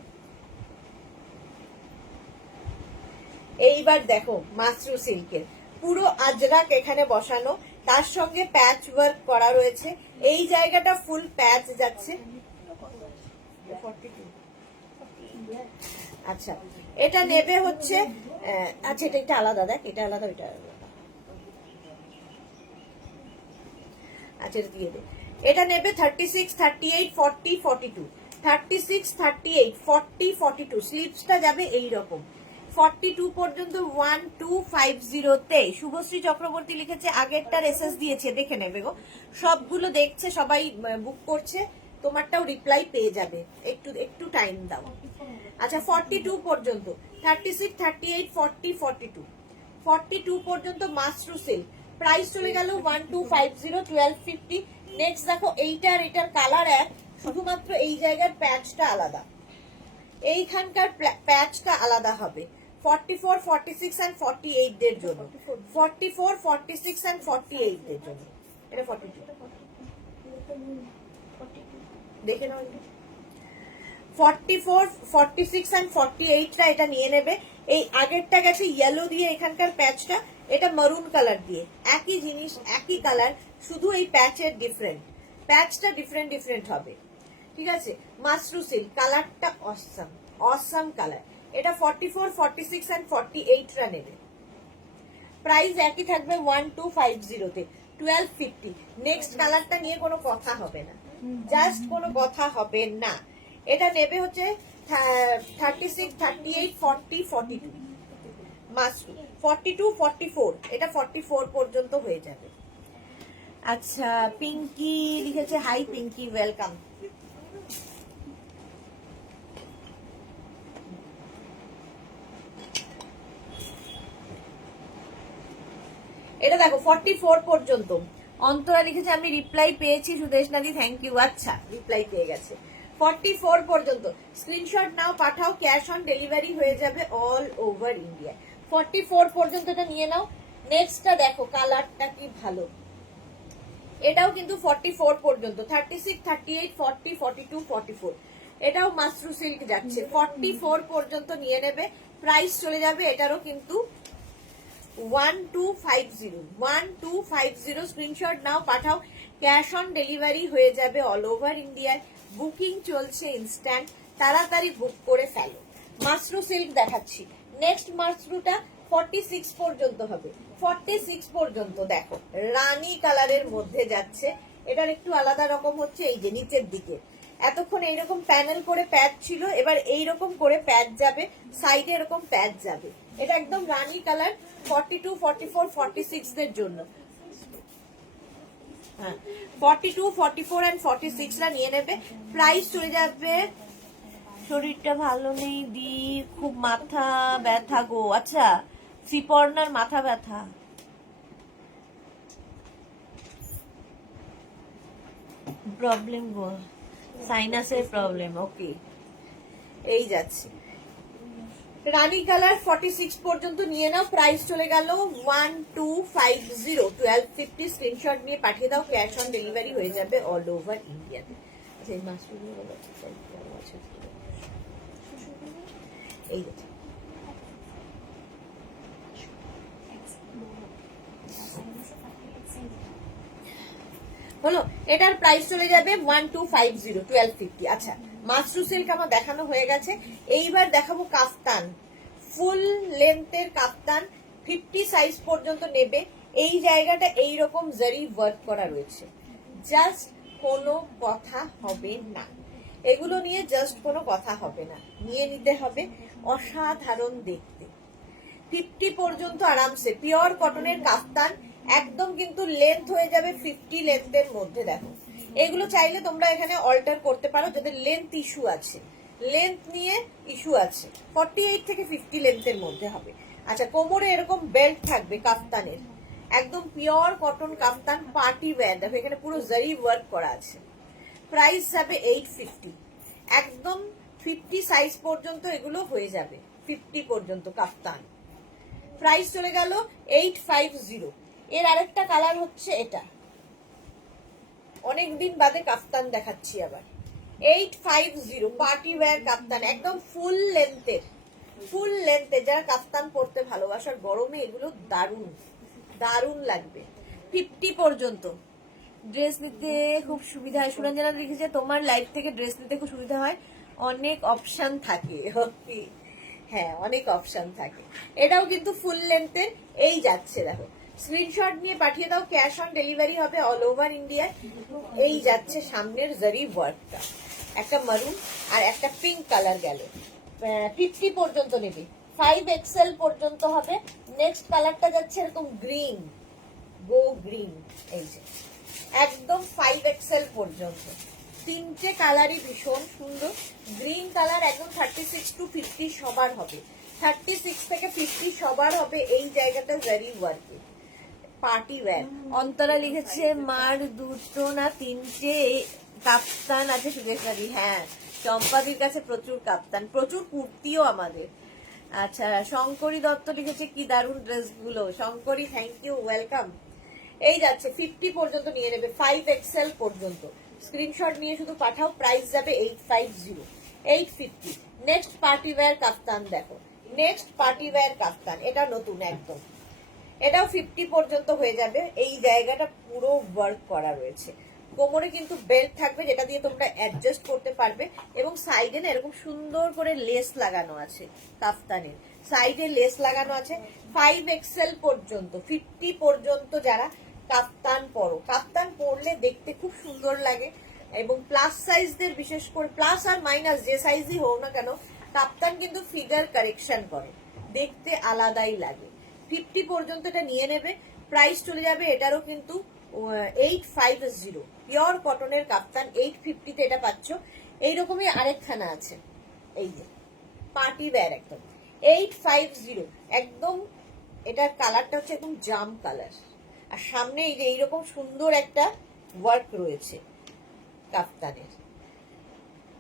এইবার দেখো মাশরু সিল্কের পুরো আজরাক এখানে বসানো, তার সঙ্গে প্যাচ ওয়ার্ক করা রয়েছে। এই জায়গাটা ফুল প্যাচ যাচ্ছে। আচ্ছা, এটা নেবে হচ্ছে, আচ্ছা এটা আলাদা, দেখ এটা আলাদা, ওইটা আলাদা। আচ্ছা, এটা দিয়ে দে। এটা নেবে 36 38 40 42 36 38 40 42। স্লিপসটা যাবে এইরকম। 42 পর্যন্ত 1250 তে। শুভশ্রী চক্রবর্তী লিখেছে আগেরটার এসএস দিয়েছে, দেখে নেবে গো। সবগুলো দেখছে, সবাই বুক করছে, তোমারটাও রিপ্লাই পেয়ে যাবে। একটু টাইম দাও। আচ্ছা, 42 পর্যন্ত 36 38 40 42 42 পর্যন্ত মাশরু সিল্ক। প্রাইস চলে গেল 1250 1250। নেক্সট দেখো, এইটার এটার কালার এক, শুধুমাত্র এই জায়গার প্যাচটা আলাদা, এইখানকার প্যাচটা আলাদা হবে। 44 46 এন্ড 48 দের জন্য। 44 46 এন্ড 48 দের জন্য। এটা 42 দেখে নাও। 44 46 এন্ড 48 টা এটা নিয়ে নেবে। এই আগেরটা গেছে ইয়েলো দিয়ে, এখানকার প্যাচটা এটা মারুন কালার দিয়ে। একই জিনিস, একই কালার, শুধু এই প্যাচের ডিফারেন্ট, প্যাচটা ডিফারেন্ট ডিফারেন্ট হবে। ঠিক আছে, মাশরু সিল্ক কালারটা অসাম, অসাম কালার। এটা 44 46 এন্ড 48 টা নেবে। প্রাইস একই থাকবে 1250 তে 1250। নেক্সট কালারটা নিয়ে কোনো কথা হবে না, জাস্ট কোনো কথা হবে না। এটা নেবে হচ্ছে 36 38 40 42 মাশরু। 42 44, এটা 44 পর্যন্ত হয়ে যাবে। আচ্ছা, পিঙ্কি লিখেছে হাই পিঙ্কি, ওয়েলকাম। এটা দেখো 44 পর্যন্ত। অন্তরা লিখেছে আমি রিপ্লাই পেয়েছি সুদেশনাদি, থ্যাংক ইউ। আচ্ছা, রিপ্লাই পেয়ে গেছে। 44 পর্যন্ত স্ক্রিনশট নাও, পাঠাও, ক্যাশ অন ডেলিভারি হয়ে যাবে অল ওভার ইন্ডিয়া। 44 পর্যন্ত এটা নিয়ে নাও। নেক্সটটা দেখো, কালারটা কি ভালো। এটাও কিন্তু 44 পর্যন্ত, 36 38 40 42 44। এটাও মাশরু সিল্ক যাচ্ছে। 44 পর্যন্ত নিয়ে নেবে। প্রাইস চলে যাবে এটারও কিন্তু 1250 স্ক্রিনশট নাও, পাঠাও, ক্যাশ অন ডেলিভারি হয়ে যাবে অল ওভার ইন্ডিয়ায় বুকিং চলছে ইনস্ট্যান্ট, তাড়াতাড়ি বুক করে ফেলো। মাশরু সিল্ক দেখাচ্ছি, নেক্সট মাশরুটা 46 পর্যন্ত হবে, 46 পর্যন্ত। দেখো রানী কালারের মধ্যে যাচ্ছে, এটার একটু আলাদা রকম হচ্ছে এই যে নিচের দিকে, এতক্ষণ এইরকম প্যানেল করে প্যাচ ছিল, এবার এইরকম করে প্যাচ যাবে, সাইডে এরকম প্যাচ যাবে। এটা একদম রানী কালার, 42, 44, 46 দের জন্য। হ্যাঁ 42, 44 এন্ড 46 রা নিয়ে নেবে। প্রাইস চলে যাবে, শরীরটা ভালো নেই দি, খুব মাথা ব্যথা গো। আচ্ছা শ্রীপর্ণার মাথা ব্যথা, প্রবলেম গো, সাইনাসের প্রবলেম। ওকে এই যাচ্ছে রানী কালার 46 পর্যন্ত নিয়ে নাও। প্রাইস চলে গেল 1250, 1250। স্ক্রিনশট নিয়ে পাঠিয়ে দাও, ক্যাশ অন ডেলিভারি হয়ে যাবে অল ওভার ইন্ডিয়াতে। আচ্ছা এই মাশরুমগুলো আছে, এই দেখো হলো, এটার প্রাইস চলে যাবে 1250, 1250। আচ্ছা মাশরু সিল্ক আমার দেখানো হয়ে গেছে, এইবার দেখাবো কাফতান, ফুল লেন্থের কাফতান, 50 সাইজ পর্যন্ত নেবে। এই জায়গাটা এইরকম জারি ওয়ার্ক করা রয়েছে, জাস্ট কোনো কথা হবে না, এগুলো নিয়ে জাস্ট কোনো কথা হবে না, নিয়ে নিতে হবে, অসাধারণ দেখতে। 50 পর্যন্ত আরামসে পিওর কটনের কাফতান, একদম কিন্তু লেন্থ হয়ে যাবে 50 লেন্থের মধ্যে। দেখো এগুলো চাইলে তোমরা এখানে অল্টার করতে পারো, যাদের লেন্থ ইস্যু আছে, লেন্থ নিয়ে ইস্যু আছে, 48 থেকে 50 লেন্থের মধ্যে হবে। আচ্ছা কোমরে এরকম বেল্ট থাকবে কাফতানের, একদম পিওর কটন কাফতান, পার্টি ওয়্যার। দেখো এখানে পুরো জারি ওয়ার্ক করা আছে। প্রাইস যাবে 850, একদম 50 সাইজ পর্যন্ত এগুলো হয়ে যাবে, 50 পর্যন্ত কাফতান। প্রাইস চলে গেল 850। এর আরেকটা কালার হচ্ছে এটা, অনেকদিন বাদে কাফতান দেখাচ্ছি আবার। 850 পার্টি ওয়্যার কাফতান, একদম ফুল লেন্থের, ফুল লেন্থে যারা কাফতান পরতে ভালোবাসার, গরমে এগুলো দারুণ দারুণ লাগবে। 50 পর্যন্ত ড্রেস নিতে খুব সুবিধা হয়। সুরঞ্জনা লিখেছে তোমার লাইফ থেকে ড্রেস নিতে খুব সুবিধা হয়, অনেক অপশন থাকে। ওকে হ্যাঁ অনেক অপশন থাকে। এটাও কিন্তু ফুল লেন্থের, এই যাচ্ছে দেখো, স্ক্রিনশট নিয়ে পাঠিয়ে দাও, ক্যাশ অন ডেলিভারি হবে অল ওভার ইন্ডিয়া। এই যাচ্ছে সামনের জারি ওয়ার্কটা, একটা মারুন আর একটা পিঙ্ক কালার গেল। 50 পর্যন্ত নেবে, 5XL পর্যন্ত হবে। নেক্সট কালারটা যাচ্ছে এরকম গ্রিন, গো গ্রিন, এই যে একদম 5XL পর্যন্ত। তিনটে কালারই ভীষণ সুন্দর, গ্রিন কালার একদম 36 to 50 সবার হবে, 36 থেকে 50 সবার হবে। এই জায়গাটা জারি ওয়ার্কে পার্টি ওয়্যার। অন্তরা লিখেছে মার দুটো না তিনটে কাপ্তান আছে সুদেশারি। হ্যাঁ চম্পাদির কাছে প্রচুর কাপ্তান, প্রচুর কুর্তিও আমাদের। আচ্ছা শঙ্করী দত্ত লিখেছে কি দারুণ ড্রেসগুলো। Shankari thank you, welcome. এই যাচ্ছে 50 পর্যন্ত নিয়ে নেবে, 5XL পর্যন্ত। স্ক্রিনশট নিয়ে শুধু পাঠাও, প্রাইস যাবে 850, 850। নেক্সট পার্টি ওয়্যার কাফতান দেখো, নেক্সট পার্টি ওয়্যার কাফতান, এটা নতুন একদম, এটাও 50 পর্যন্ত হয়ে যাবে। এই জায়গাটা পুরো ওয়ার্ক করা রয়েছে, কোমরে কিন্তু বেল্ট থাকবে যেটা দিয়ে তোমরা অ্যাডজাস্ট করতে পারবে, এবং সাইডে না এরকম সুন্দর করে লেস লাগানো আছে, কাফতানের সাইডে লেস লাগানো আছে। 5XL পর্যন্ত, 50 পর্যন্ত যারা কাফতান পরো, কাফতান পরলে দেখতে খুব সুন্দর লাগে, এবং প্লাস সাইজদের বিশেষ করে, প্লাস আর মাইনাস যে সাইজই হোক না কেন, কাফতান কিন্তু ফিগার কারেকশন করে, দেখতে আলাদাই লাগে। 50 পর্যন্ত এটা নিয়ে নেবে, প্রাইস চলে যাবে এটারও কিন্তু 850, পিওর কটনের কাপ্তান 850 তে এটা পাচ্ছ। এইরকমই আরেকখানা আছে, এই যে পার্টি ওয়্যার একদম 850, একদম এটার কালারটা হচ্ছে একদম জাম কালার, আর সামনে এই যে এইরকম সুন্দর একটা ওয়ার্ক রয়েছে কাপ্তানের,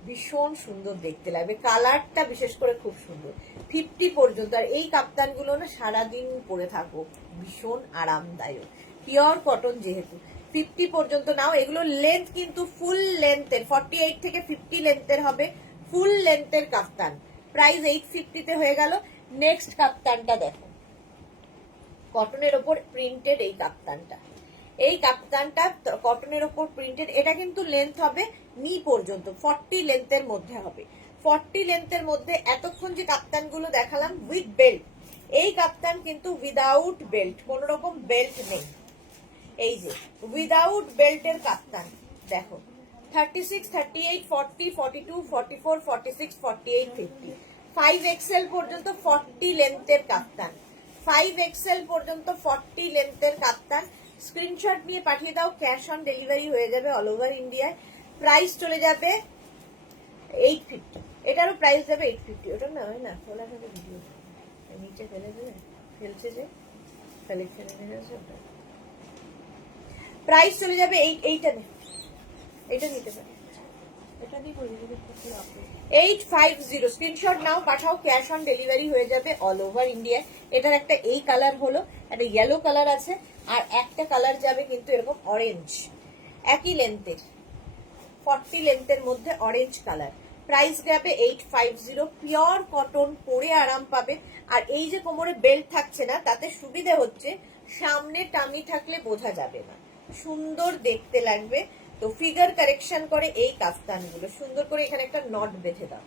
ভীষণ সুন্দর দেখতে লাগবে, কালারটা বিশেষ করে খুব সুন্দর। 50 পর্যন্ত, আর এই কাপ্তানগুলো না সারাদিন পরে থাকো, ভীষণ আরামদায়ক, পিওর কটন যেহেতু। 50 পর্যন্ত নাও, এগুলো লেন্থ কিন্তু ফুল লেন্থের, 48 থেকে 50 লেন্থের হবে, ফুল লেন্থের কাপ্তান। প্রাইস 850 তে হয়ে গেল। নেক্সট কাপ্তানটা দেখো, কটনের ওপর প্রিন্টেড এই কাপ্তানটা, এই কাপ্তানটা কটনের ওপর প্রিন্টেড, এটা কিন্তু লেন্থ হবে নি পর্যন্ত 40 লেন্থের মধ্যে হবে। 40 লেন্থের মধ্যে এতক্ষণ যে কাপ্তানগুলো দেখালাম উইথ বেল্ট, এই কাপ্তান কিন্তু উইদাউট বেল্ট, কোন রকম বেল্ট নেই। এই যে উইদাউট বেল্টের কাপ্তান দেখো 36, 38, 40, 42, 44, 46, 48, 50, 5XL পর্যন্ত 40 লেন্থের কাপ্তান, 5XL পর্যন্ত 40 লেন্থের কাপ্তান। স্ক্রিনশট নিয়ে পাঠিয়ে দাও, ক্যাশ অন ডেলিভারি হয়ে যাবে অল ওভার ইন্ডিয়ায়। প্রাইস চলে যাবে 850, এটারও প্রাইস যাবে 850। ওটা না হয় না খোলা থাকে ভিডিও নিচে ফেলে দেবে, ফেলছে যে কালেকশন এনে আছে ওটা। প্রাইস চলে যাবে এইটা নিতে পারে, এটা দিয়ে করে দিতে 850। স্ক্রিনশট নাও, পাঠাও, ক্যাশ অন ডেলিভারি হয়ে যাবে অল ওভার ইন্ডিয়া। এটার একটা এই কালার হলো, একটা ইয়েলো কালার আছে, আর একটা কালার যাবে কিন্তু এরকম অরেঞ্জ, একই লেন্থের 40 লেন্থের মধ্যে অরেঞ্জ কালার। প্রাইস যাবে 850। পিওর কটন, পরে আরাম পাবে। আর এই যে কোমরে বেল্ট থাকছে না, তাতে সুবিধে হচ্ছে সামনে টামি থাকলে বোঝা যাবে না, সুন্দর দেখতে লাগবে। তো ফিগার কারেকশন করে এই কাফতানগুলো, সুন্দর করে এখানে একটা নট বেঁধে দাও।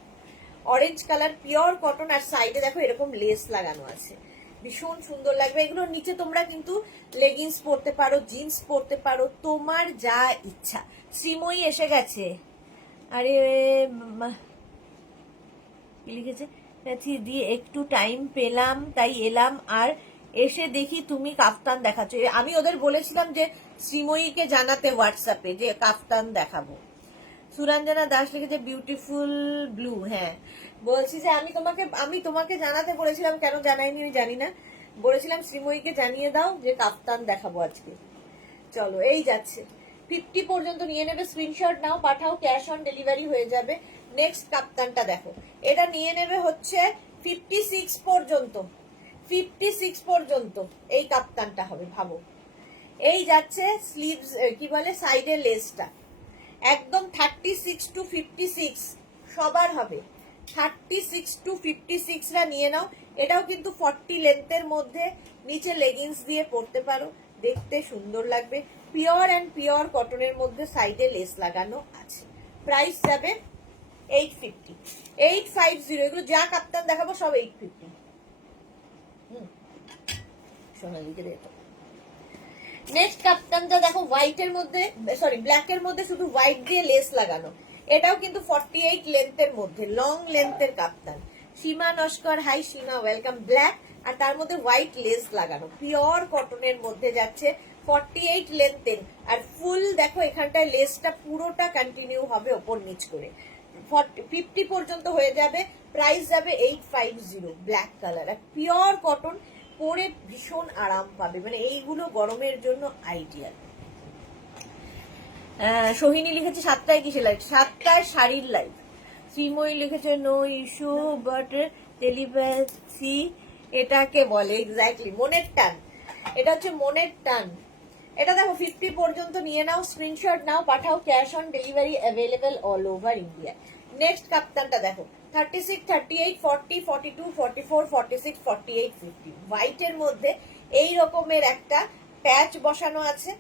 অরেঞ্জ কালার, পিওর কটন, আর সাইডে দেখো এরকম লেস লাগানো আছে, ভীষণ সুন্দর লাগবে। এগুলো নিচে তোমরা কিন্তু লেগিংস পরতে পারো, জিন্স পরতে পারো, তোমার যা ইচ্ছা। শ্রীময়ী এসে গেছে, আরে কি লিখেছে দিয়ে একটু টাইম পেলাম তাই এলাম, আর এসে দেখি তুমি কাফতান দেখাচ্ছ। আমি ওদের বলেছিলাম যে শ্রীময়ীকে জানাতে হোয়াটসঅ্যাপে যে কাফতান দেখাবো। সুরঞ্জনা দাস লিখেছে বিউটিফুল ব্লু। হ্যাঁ বলছি যে আমি তোমাকে জানাতে বলেছিলাম, কেন জানাইনি আমি জানি না, বলেছিলাম শ্রীময়ীকে জানিয়ে দাও যে কাফতান দেখাবো আজকে। চলো এই যাচ্ছে 50 পর্যন্ত নিয়ে নেবে, স্ক্রিনশট নাও, পাঠাও, ক্যাশ অন ডেলিভারি হয়ে যাবে। নেক্সট কাপ্তানটা দেখো, এটা নিয়ে নেবে হচ্ছে 56 পর্যন্ত, 56 পর্যন্ত এই কাপ্তানটা হবে। ভাবো এই যাচ্ছে স্লিভস, কি বলে, সাইডের লেসটা একদম 36 to 56 সবার হবে। 36 to 56 রা নিয়ে নাও। এটাও কিন্তু 40 লেন্থের মধ্যে, নিচে লেগিংস দিয়ে পরতে পারো, দেখতে সুন্দর লাগবে। পিওর অ্যান্ড পিওর কটনের মধ্যে সাইডে লেস লাগানো আছে। প্রাইস যাবে 850, 850। এগুলো যা কাপ্তান দেখাবো সব 850। সোনালিকে দেখো। নেক্সট কাপ্তানটা দেখো হোয়াইটের মধ্যে, সরি ব্ল্যাকের মধ্যে শুধু হোয়াইট দিয়ে লেস লাগানো। এটাও কিন্তু 48 লেন্থের মধ্যে, লং লেন্থের কাপ্তান। সীমা নস্কর, হাই সীমা, ওয়েলকাম। ব্ল্যাক আর তার মধ্যে হোয়াইট লেস লাগানো, পিওর কটনের মধ্যে যাচ্ছে, 48 লেন্থের। আর ফুল দেখো এখানটায় লেসটা পুরোটা কন্টিনিউ হবে ওপর নিচ করে, 50 পর্যন্ত হয়ে যাবে। প্রাইস যাবে 850। ব্ল্যাক কালার আর পিওর কটন, পরে ভীষণ আরাম পাবে, মানে এইগুলো গরমের জন্য আইডিয়াল। সোহিনী লিখেছে 7টায় কিসে লাইভ? 7টায় শাড়ির লাইভ। শ্রীময়ী লিখেছে নো ইস্যু বাট টেলিপ্যাথি এটাকে বলে, এক্স্যাক্টলি মনের টান, এটা হচ্ছে মনের টান। এটা দেখো 50 পর্যন্ত নিয়ে নাও, স্ক্রিনশট নাও, পাঠাও, cash on delivery available all over India. Next কাপ্তানটা দেখো 36, 38, 40, 42, 44, 46, 48, 50। হোয়াইটের মধ্যে এই রকমের একটা প্যাচ বসানো আছে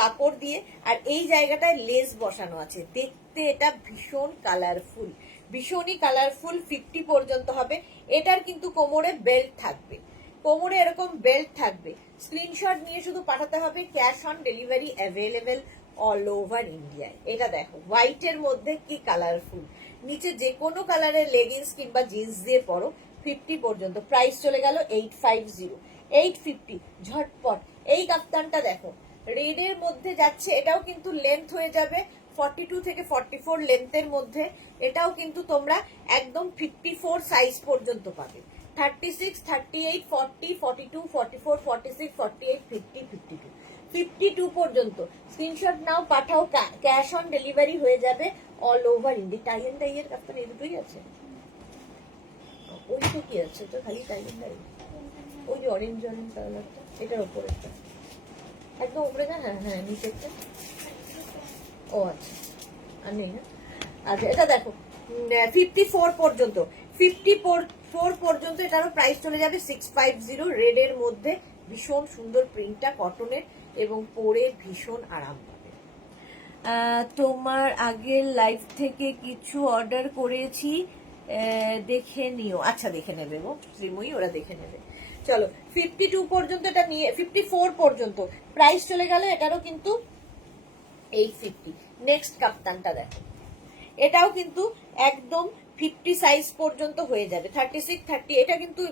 কাপড় দিয়ে, আর এই জায়গাটায় লেস বসানো আছে, দেখতে এটা ভীষণ কালারফুল, ভীষণই কালারফুল। 50 পর্যন্ত হবে। এটার কিন্তু কোমরে বেল্ট থাকবে, কোমরে এরকম বেল্ট থাকবে। স্ক্রিনশট নিয়ে শুধু পাঠাতে হবে, cash on delivery available all over ইন্ডিয়ায়। এটা দেখো হোয়াইটের মধ্যে কি কালারফুল, নিচে যে কোনো কালারের লেগিংস কিংবা জিন্স দিয়ে পরো। 50 পর্যন্ত। প্রাইস চলে গেল 850, 850 ঝটপট। এই কাপ্তানটা দেখো রেডের মধ্যে যাচ্ছে, এটাও কিন্তু লেন্থ হয়ে যাবে 42 থেকে 44 লেন্থের মধ্যে। এটাও কিন্তু তোমরা একদম 54 সাইজ পর্যন্ত পাবে। 36, 38, 40, 42, 44, 46, 48, 50, 52, 52 পর্যন্ত। স্ক্রিনশট নাও, পাঠাও, ক্যাশ অন ডেলিভারি হয়ে যাবে all over India. Tie and dye এর কাপ্তান এই দুটোই আছে, ওই তো কি আছে, তো খালি টাই এন্ড ডাই, ওই যে অরেঞ্জ অরেঞ্জ কালারটা, এটার ওপরেরটা একদম উপরে না, হ্যাঁ হ্যাঁ নিচেরটা। ও আচ্ছা, আর নেই না। আচ্ছা এটা দেখো 54 পর্যন্ত, 54 পর্যন্ত। এটারও প্রাইস চলে যাবে 650। রেডের মধ্যে ভীষণ সুন্দর প্রিন্টটা কটনের, এবং পরে ভীষণ আরাম পাবে। তোমার আগের লাইভ থেকে কিছু অর্ডার করেছি, দেখে নিও। আচ্ছা, দেখে নেবে গো শ্রীময়ী, ওরা দেখে নেবে। চলো 52 পর্যন্ত এটা নিয়ে, 54 পর্যন্ত প্রাইস চলে গেল এটারও কিন্তু 850। নেক্সট কাপ্তানটা দেখো, এটাও কিন্তু একদম 50 সাইজ পর্যন্ত হয়ে যাবে, 36 30। এটা কিন্তু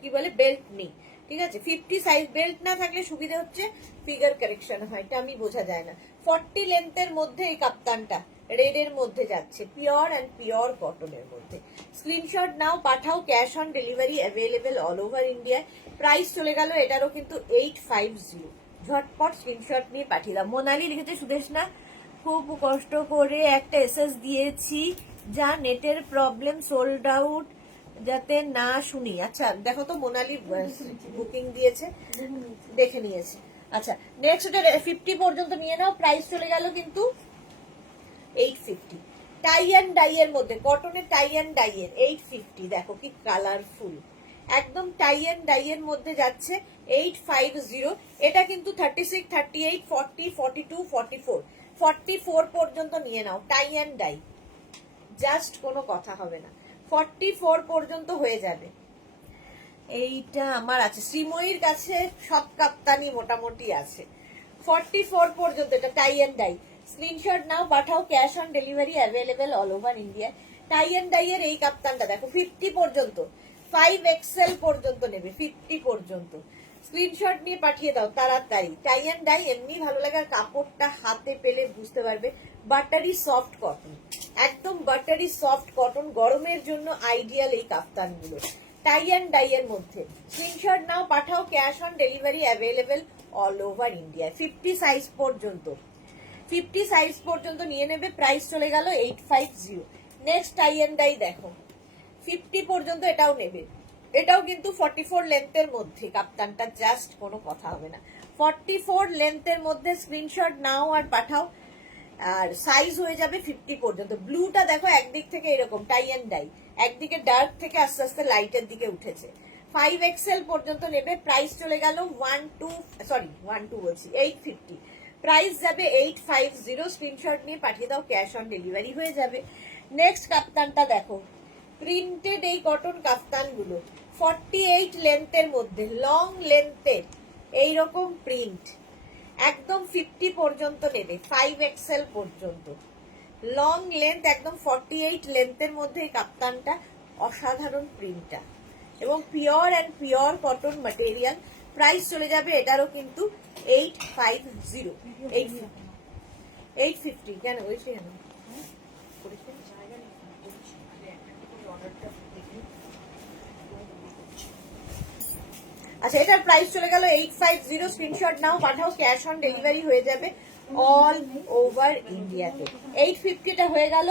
কি বলে বেল্ট নেই, ঠিক আছে। 50 সাইজ বেল্ট না থাকলে সুবিধা হচ্ছে ফিগার কারেকশন হয়, এটা আমি বোঝা যায় না। 40 লেন্থের মধ্যে এই কাপ্তানটা রেড এর মধ্যে যাচ্ছে, পিওর অ্যান্ড পিওর কটনের মধ্যে। স্ক্রিনশট নাও, পাঠাও, cash on delivery available all over India. Price চলে গেল এটারও কিন্তু 850। ঝটপট স্ক্রিনশট নিয়ে পাঠিয়ে দাও। মোনালি লিখেছে সুদেশনা, খুব কষ্ট করে একটা এসএস দিয়েছি, যা নেটের প্রবলেম, সোল্ড আউট, যাতে না শুনি। আচ্ছা দেখো তো, মোনালি বুকিং দিয়েছে, দেখে নিয়েছে। আচ্ছা নেক্সট এটা 50 পর্যন্ত নিয়ে নাও, প্রাইস চলে গেল কিন্তু 850। টাই অ্যান্ড ডাই এর মধ্যে, কটনের টাই অ্যান্ড ডাই এর 850। দেখো কি কালারফুল, একদম টাই অ্যান্ড ডাই এর মধ্যে যাচ্ছে 850। এটা কিন্তু 36 38 40 42 44 44 পর্যন্ত নিয়ে নাও, টাই অ্যান্ড ডাই, জাস্ট কোনো কথা হবে না। 44 পর্যন্ত হয়ে যাবে। এইটা আমার আছে, শ্রীময়ীর কাছে সব কাপ্তানি মোটামুটি আছে। 44 পর্যন্ত এটা টাই অ্যান্ড ডাই। স্ক্রিনশট নাও, পাঠাও, cash on delivery available all over India. Tie and dye এর এই কাপ্তানটা দেখো 50 পর্যন্ত, 5XL পর্যন্ত নেবে, 50 পর্যন্ত। স্ক্রিনশট নিয়ে পাঠিয়ে দাও তাড়াতাড়ি। টাই অ্যান্ড ডাই এমনি ভালো লাগে, আর কাপড়টা হাতে পেলে বুঝতে পারবে, বাটারি সফট কটন, একদম বাটারি সফট কটন, গরমের জন্য আইডিয়াল এই কাপ্তানগুলো। টাই অ্যান্ড ডাই এর মধ্যে স্ক্রিনশট নাও, পাঠাও, cash on delivery available all over India. 50 size পর্যন্ত, 50 সাইজ পর্যন্ত নিয়ে নেবে, প্রাইস চলে গেল 850। নেক্সট টাই অ্যান্ড ডাই দেখো 50 পর্যন্ত এটাও নেবে, এটাও কিন্তু 44 লেন্থের মধ্যে কাপ্তানটা, জাস্ট কোনো কথা হবে না। 44 লেন্থের মধ্যে স্ক্রিনশট নাও আর পাঠাও, আর সাইজ হয়ে যাবে 50 পর্যন্ত। ব্লুটা দেখো একদিক থেকে এরকম টাই অ্যান্ড ডাই, একদিকে ডার্ক থেকে আস্তে আস্তে লাইটের দিকে উঠেছে। 5XL পর্যন্ত নেবে, প্রাইস চলে গেল 12 বলছি 850। প্রাইস যাবে 850। স্ক্রিনশট নিয়ে পাঠিয়ে দাও, ক্যাশ অন ডেলিভারি হয়ে যাবে। নেক্সট কাপ্তানটা দেখো, প্রিন্টেড এই কটন কাফতানগুলো 48 লেন্থের মধ্যে, লং লেন্থের এইরকম প্রিন্ট, একদম 50 পর্যন্ত নেবে, 5XL পর্যন্ত লং লেন্থ, একদম 48 লেন্থের মধ্যে এই কাপ্তানটা, অসাধারণ প্রিন্টটা, এবং pure and pure cotton material. Price চলে যাবে এটারও কিন্তু 850। 850 কেন হয়েছে কেন? আচ্ছা এটার প্রাইস চলে গেল 850। স্ক্রিনশট নাও, পাঠাও, ক্যাশ অন ডেলিভারি হয়ে যাবে অল ওভার ইন্ডিয়াতে। 850টা হয়ে গেল,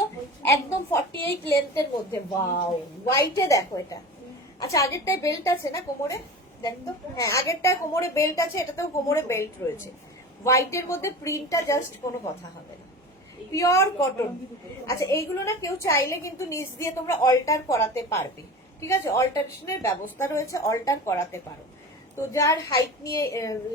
একদম 48 লেন্থের মধ্যে। ওয়াও, হোয়াইটে দেখো এটা। আচ্ছা আগেরটায় বেল্ট আছে না কোমরে, দেখতো, হ্যাঁ আগেরটায় কোমরে বেল্ট আছে, এটাতেও কোমরে বেল্ট রয়েছে। হোয়াইটের মধ্যে প্রিন্টটা জাস্ট কোনো কথা হবে না, পিওর কটন। আচ্ছা এইগুলো না কেউ চাইলে কিন্তু নিচ দিয়ে তোমরা অল্টার করাতে পারবে, ঠিক আছে, অল্টারেশনের ব্যবস্থা রয়েছে, অল্টার করাতে পারো। তো যার হাইট নিয়ে,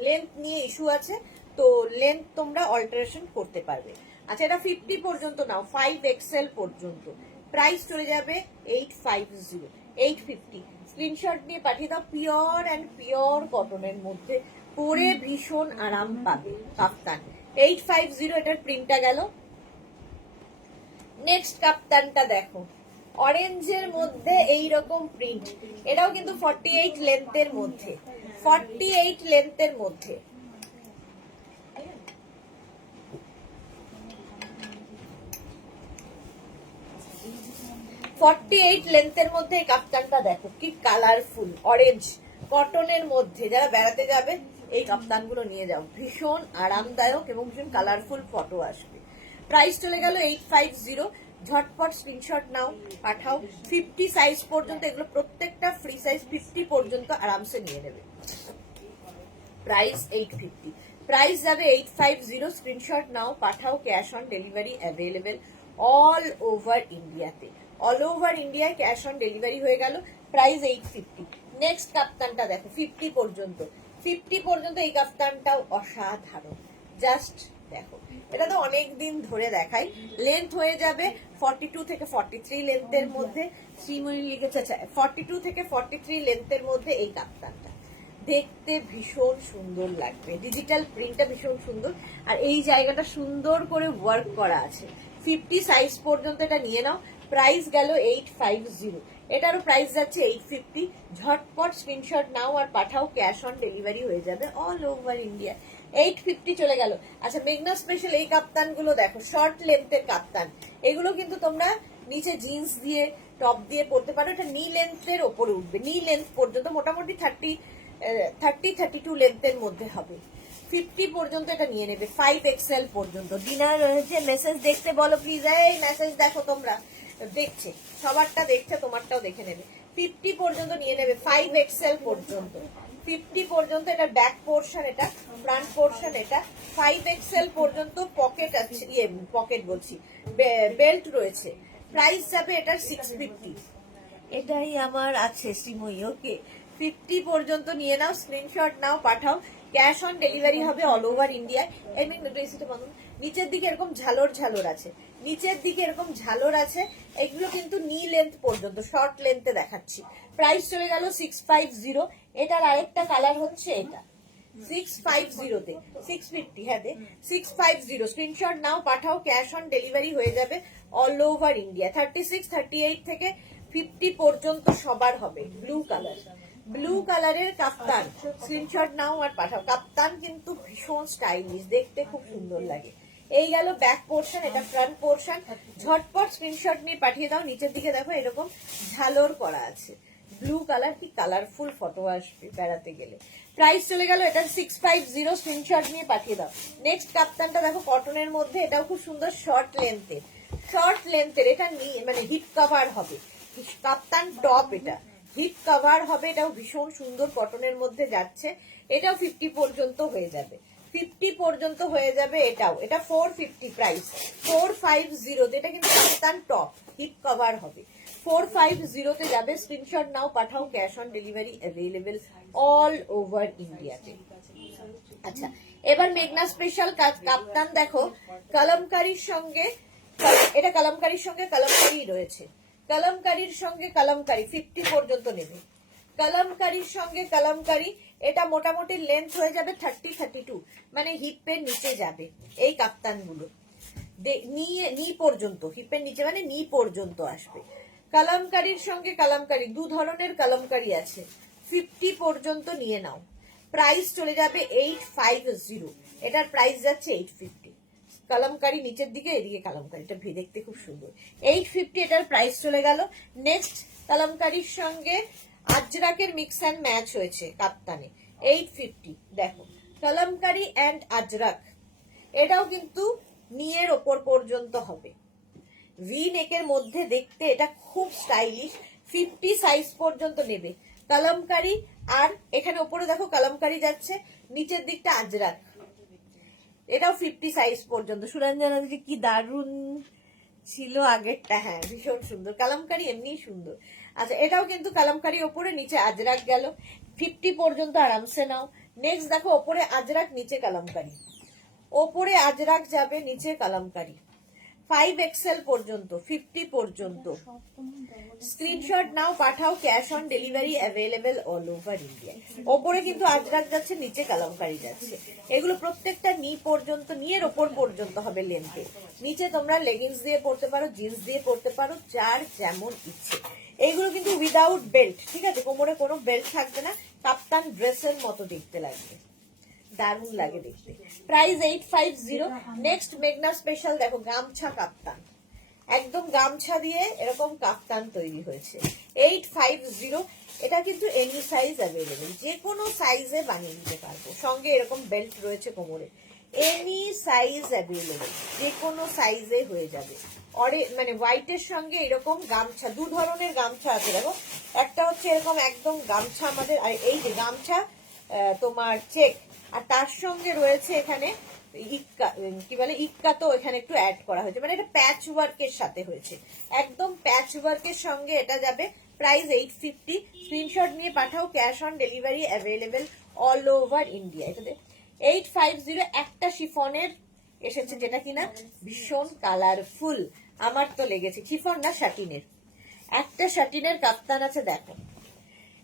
লেন্থ নিয়ে ইস্যু আছে, তো লেন্থ তোমরা অল্টারেশন করতে পারবে। আচ্ছা এটা 50 পর্যন্ত নাও, 5XL পর্যন্ত, প্রাইস চলে যাবে 850, 850। স্ক্রিনশট নিয়ে পাঠিয়ে দাও, পিওর অ্যান্ড পিওর কটনের মধ্যে, পরে ভীষণ আরাম পাবে কাফতান। 850 এটার প্রিন্টটা গেল। নেক্সট কাপ্তানটা দেখো, অরেঞ্জের মধ্যে এইরকম প্রিন্ট, এটাও কিন্তু 48 লেন্থের মধ্যে, 48 লেন্থের মধ্যে। লেন্থের মধ্যে এই কাপ্তানটা দেখো কি কালারফুল, অরেঞ্জ কটনের মধ্যে। যারা বেড়াতে যাবে এই কাপ্তানগুলো নিয়ে যাও, ভীষণ আরামদায়ক এবং ভীষণ কালারফুল ফটো আসবে। প্রাইস চলে গেল 850। ঝটপট স্ক্রিনশট নাও, পাঠাও। 50 সাইজ পর্যন্ত, এগুলো প্রত্যেকটা ফ্রি সাইজ, 50 পর্যন্ত আরামসে নিয়ে নেবে। প্রাইস 850, প্রাইস যাবে 850। স্ক্রিনশট নাও, পাঠাও, cash on delivery available all over ইন্ডিয়াতে, অল ওভার ইন্ডিয়ায় ক্যাশ অন ডেলিভারি হয়ে গেল। প্রাইস 850। নেক্সট কাপ্তানটা দেখো 50 পর্যন্ত, 50 পর্যন্ত এই কাপ্তানটাও অসাধারণ, জাস্ট দেখো এটা তো অনেক দিন ধরে দেখাই। লেন্থ হয়ে যাবে 42 থেকে 43 লেন্থের মধ্যে। শ্রীময়ী লিখেছে, আচ্ছা 42 থেকে 43 লেন্থের মধ্যে এই কাপ্তানটা দেখতে ভীষণ সুন্দর লাগবে। ডিজিটাল প্রিন্টটা ভীষণ সুন্দর, আর এই জায়গাটা সুন্দর করে ওয়ার্ক করা আছে। 50 সাইজ পর্যন্ত এটা নিয়ে নাও। প্রাইস গেল 850, এটারও প্রাইস যাচ্ছে 850। ঝটপট স্ক্রিনশট নাও আর পাঠাও, ক্যাশ অন ডেলিভারি হয়ে যাবে অল ওভার ইন্ডিয়া। 850 চলে গেল। আচ্ছা মেঘনা স্পেশাল এই কাপ্তান গুলো দেখো, শর্ট লেন্থের কাপ্তান। এগুলো কিন্তু তোমরা নিচে জিন্স দিয়ে টপ দিয়ে পরতে পারো। এটা নি লেন্থের ওপরে উঠবে, নি লেন্থ পর্যন্ত মোটামুটি 32 লেন্থের মধ্যে হবে। 50 পর্যন্ত এটা নিয়ে নেবে, 5XL পর্যন্ত। ডিনার রয়েছে, মেসেজ দেখতে বলো প্লিজ। এই মেসেজ দেখো, তোমরা দেখছে, সবারটা দেখছে, তোমারটাও দেখে নেবে। 50 পর্যন্ত নিয়ে নেবে, 5XL পর্যন্ত। 50 পর্যন্ত এটা ব্যাক পোর্শন, এটা ফ্রন্ট পোর্শন, এটা 5XL পর্যন্ত পকেট আছে, পকেট বলছি, বেল্ট রয়েছে। প্রাইস যাবে এটার 650। এটাই আমার আছে শ্রীময়ী। ওকে 50 পর্যন্ত নিয়ে নাও, স্ক্রিনশট নাও, পাঠাও, ক্যাশ অন ডেলিভারি হবে অল ওভার ইন্ডিয়ায়। এমনি ড্রেসটা বানুন। নিচের দিকে এরকম ঝালর ঝালর আছে, নিচের দিকে এরকম ঝালর আছে। এগুলো কিন্তু নি লেন্থ পর্যন্ত, শর্ট লেন্থে দেখাচ্ছি। প্রাইস চলে গেল 650। এটার আরেকটা কালার হচ্ছে এটা 650 তে, 650, হ্যাঁ 650। স্ক্রিনশট নাও, পাঠাও, ক্যাশ অন ডেলিভারি হয়ে যাবে অল ওভার ইন্ডিয়া। 36, 38 থেকে 50 পর্যন্ত সবার হবে। ব্লু কালার, ব্লু কালারের কাপ্তান, স্ক্রিনশট নাও আর পাঠাও। কাপ্তান কিন্তু ভীষণ স্টাইলিশ, দেখতে খুব সুন্দর লাগে। এই গেল ব্যাক পোর্শন, এটা ফ্রন্ট পোর্শন। ঝটপট স্ক্রিনশট নিয়ে পাঠিয়ে দাও। নিচের দিকে দেখো এরকম ঝালর করা আছে, ব্লু কালার, কি কালারফুল ফটো আসবে বেড়াতে গেলে। প্রাইস চলে গেল এটা 650। স্ক্রিনশট নিয়ে পাঠিয়ে দাও। নেক্সট কাপ্তানটা দেখো কটনের মধ্যে, এটাও খুব সুন্দর, শর্ট লেন্থের, শর্ট লেন্থের। এটা মানে হিপ কভার হবে, কাপ্তান টপ, এটা হিপ কভার হবে। এটাও ভীষণ সুন্দর কটনের মধ্যে যাচ্ছে। এটাও 50 পর্যন্ত হয়ে যাবে, 50 পর্যন্ত হয়ে যাবে। এটাও, এটা 450 প্রাইস, 450। এটা কিন্তু কাপ্তান টপ, হিপ কভার হবে। 450 তে যাবে। স্ক্রিনশট নাও, পাঠাও, cash on delivery available all over ইন্ডিয়াতে। আচ্ছা এবার মেঘনা স্পেশাল কাপ্তান দেখো, কলমকারীর সঙ্গে, এটা কলমকারীর সঙ্গে কলমকারি রয়েছে, কলমকারীর সঙ্গে কলমকারি 50 পর্যন্ত নেবে। কলমকারীর সঙ্গে কলমকারি, এটা মোটামুটি লেন্থ হয়ে যাবে 30, 32, মানে হিপের নিচে যাবে এই কাপ্তানগুলো। নি পর্যন্ত, হিপের নিচে মানে নি পর্যন্ত আসবে। কলমকারীর সঙ্গে কলমকারি, দু ধরনের কলমকারি আছে। 50 পর্যন্ত নিয়ে নাও। প্রাইস চলে যাবে 850। এটার প্রাইস যাচ্ছে 850। কলমকারি নিচের দিকে, এদিকে কলমকারি, এটা দেখতে খুব সুন্দর। 850 এটার প্রাইস চলে গেল। নেক্সট কলমকারির সঙ্গে আজরাকের মিক্স অ্যান্ড ম্যাচ হয়েছে কাপ্তানে, 850। দেখো কলমকারি অ্যান্ড আজরাক, এটাও কিন্তু নিয়ের ওপর পর্যন্ত হবে, ভি নেকের মধ্যে, দেখতে এটা খুব স্টাইলিশ। 50 সাইজ পর্যন্ত নেবে কলমকারি। আর এখানে ওপরে দেখো কলমকারি যাচ্ছে, নিচের দিকটা আজরাক, এটাও 50 সাইজ পর্যন্ত। সুরঞ্জনা দিদি কি দারুণ ছিল আগেরটা, হ্যাঁ ভীষণ সুন্দর, কালামকারি এমনি সুন্দর। আচ্ছা এটাও কিন্তু কালামকারি, ওপরে নিচে আজরাক গেল। 50 পর্যন্ত আরামসে নাও। নেক্সট দেখো ওপরে আজরাক, নিচে কালামকারি, ওপরে আজরাক যাবে, নিচে কালামকারি। 5XL পর্যন্ত, 50 পর্যন্ত। স্ক্রিনশট নাও, পাঠাও, cash on delivery available all over India. ওপরে কিন্তু আজরাক যাচ্ছে, নিচে কালামকারি যাচ্ছে। এগুলো প্রত্যেকটা নি পর্যন্ত, নিয়ের ওপর পর্যন্ত হবে লেন্থে। নিচে তোমরা লেগিংস দিয়ে পড়তে পারো, জিন্স দিয়ে পড়তে পারো, যার যেমন ইচ্ছে। এইগুলো কিন্তু উইদাউট বেল্ট, ঠিক আছে, কোমরে কোনো বেল্ট থাকবে না, কাপ্তান ড্রেসের মতো দেখতে লাগবে, দারুণ লাগে দেখতে। প্রাইস 850। নেক্সট মেঘনা স্পেশাল দেখো, গামছা কাপ্তান, একদম গামছা দিয়ে এরকম কাপ্তান তৈরি হয়েছে, 850। এটা কিন্তু এনি সাইজ অ্যাভেলেবেল, যে কোনো সাইজে বানিয়ে নিতে পারবো। সঙ্গে এরকম বেল্ট রয়েছে কোমরে, এনি সাইজ অ্যাভেলেবেল, যে কোনো সাইজে হয়ে যাবে। মানে হোয়াইটের সঙ্গে এরকম গামছা, দু ধরনের গামছা আছে দেখো, একটা হচ্ছে এরকম একদম গামছা আমাদের, আর এই যে গামছা তোমার চেক, আর তার সঙ্গে রয়েছে এখানে ইক্কা, কি বলে ইক্কা, তো এখানে একটু অ্যাড করা হয়েছে, মানে এটা প্যাচ ওয়ার্কের সাথে হয়েছে, একদম প্যাচ ওয়ার্কের সঙ্গে এটা যাবে। প্রাইস 850। স্ক্রিনশট নিয়ে পাঠাও, cash on delivery available all over India. এটাতে 850। একটা শিফনের এসেছে, যেটা কিনা ভীষণ কালারফুল। আমার তো লেগেছে। শিফন না শাটিনের, একটা শাটিনের কাপ্তান আছে দেখো,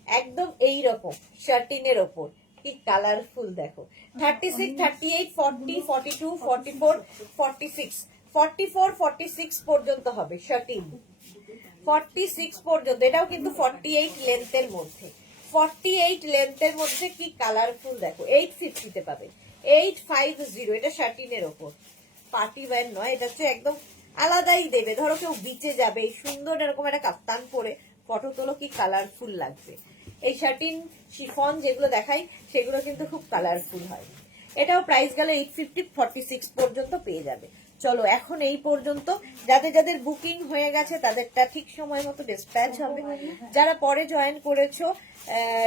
একদম এই রকম শাটিনের ওপর কি কালারফুল দেখো। 36, 38, 40, 42, 44, 46, 44, 46 পর্যন্ত হবে শাটিন, 46 পর্যন্ত। এটাও কিন্তু 48 লেন্থের মধ্যে, 48 লেন্থের মধ্যে কি কালারফুল দেখো। 850 পাবে, 850। এটা শাটিনের ওপর, পার্টি ওয়্যার নয়, এটা হচ্ছে একদম আলাদাই দেবে। ধরো কেউ বিচে যাবে, সুন্দর এরকম একটা কাপ্তান পরে ফটো তোলো, কি কালারফুল লাগবে। এই শাটিন শিফন যেগুলো দেখাই সেগুলো কিন্তু খুব কালারফুল হয়। এটাও প্রাইস গেলে 850, 46 পর্যন্ত পেয়ে যাবে। চলো এখন এই পর্যন্ত। যাদের যাদের বুকিং হয়ে গেছে তাদেরটা ঠিক সময় মতো ডিসপ্যাচ হবে। যারা পরে জয়েন করেছো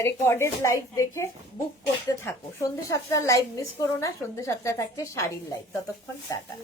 রেকর্ডেড লাইভ দেখে বুক করতে থাকো। সন্ধ্যে 7টার লাইভ মিস করো না, সন্ধ্যে 7টায় থাকছে শাড়ির লাইভ। ততক্ষণ টাটা।